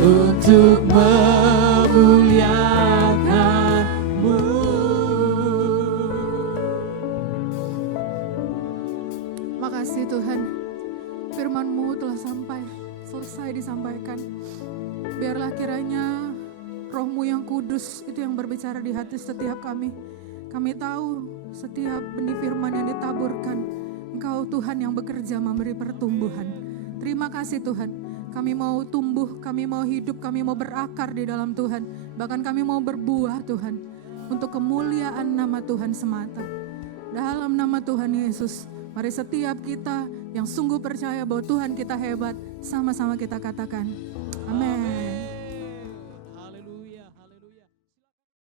untuk memuliakan-Mu. Makasih Tuhan, firman-Mu telah selesai disampaikan. Biarlah kiranya Roh-Mu yang kudus itu yang berbicara di hati setiap kami. Kami tahu setiap benih firman yang ditaburkan, Engkau Tuhan yang bekerja memberi pertumbuhan. Terima kasih Tuhan. Kami mau tumbuh, kami mau hidup, kami mau berakar di dalam Tuhan. Bahkan kami mau berbuah Tuhan, untuk kemuliaan nama Tuhan semata. Dalam nama Tuhan Yesus, mari setiap kita yang sungguh percaya bahwa Tuhan kita hebat, sama-sama kita katakan, amin.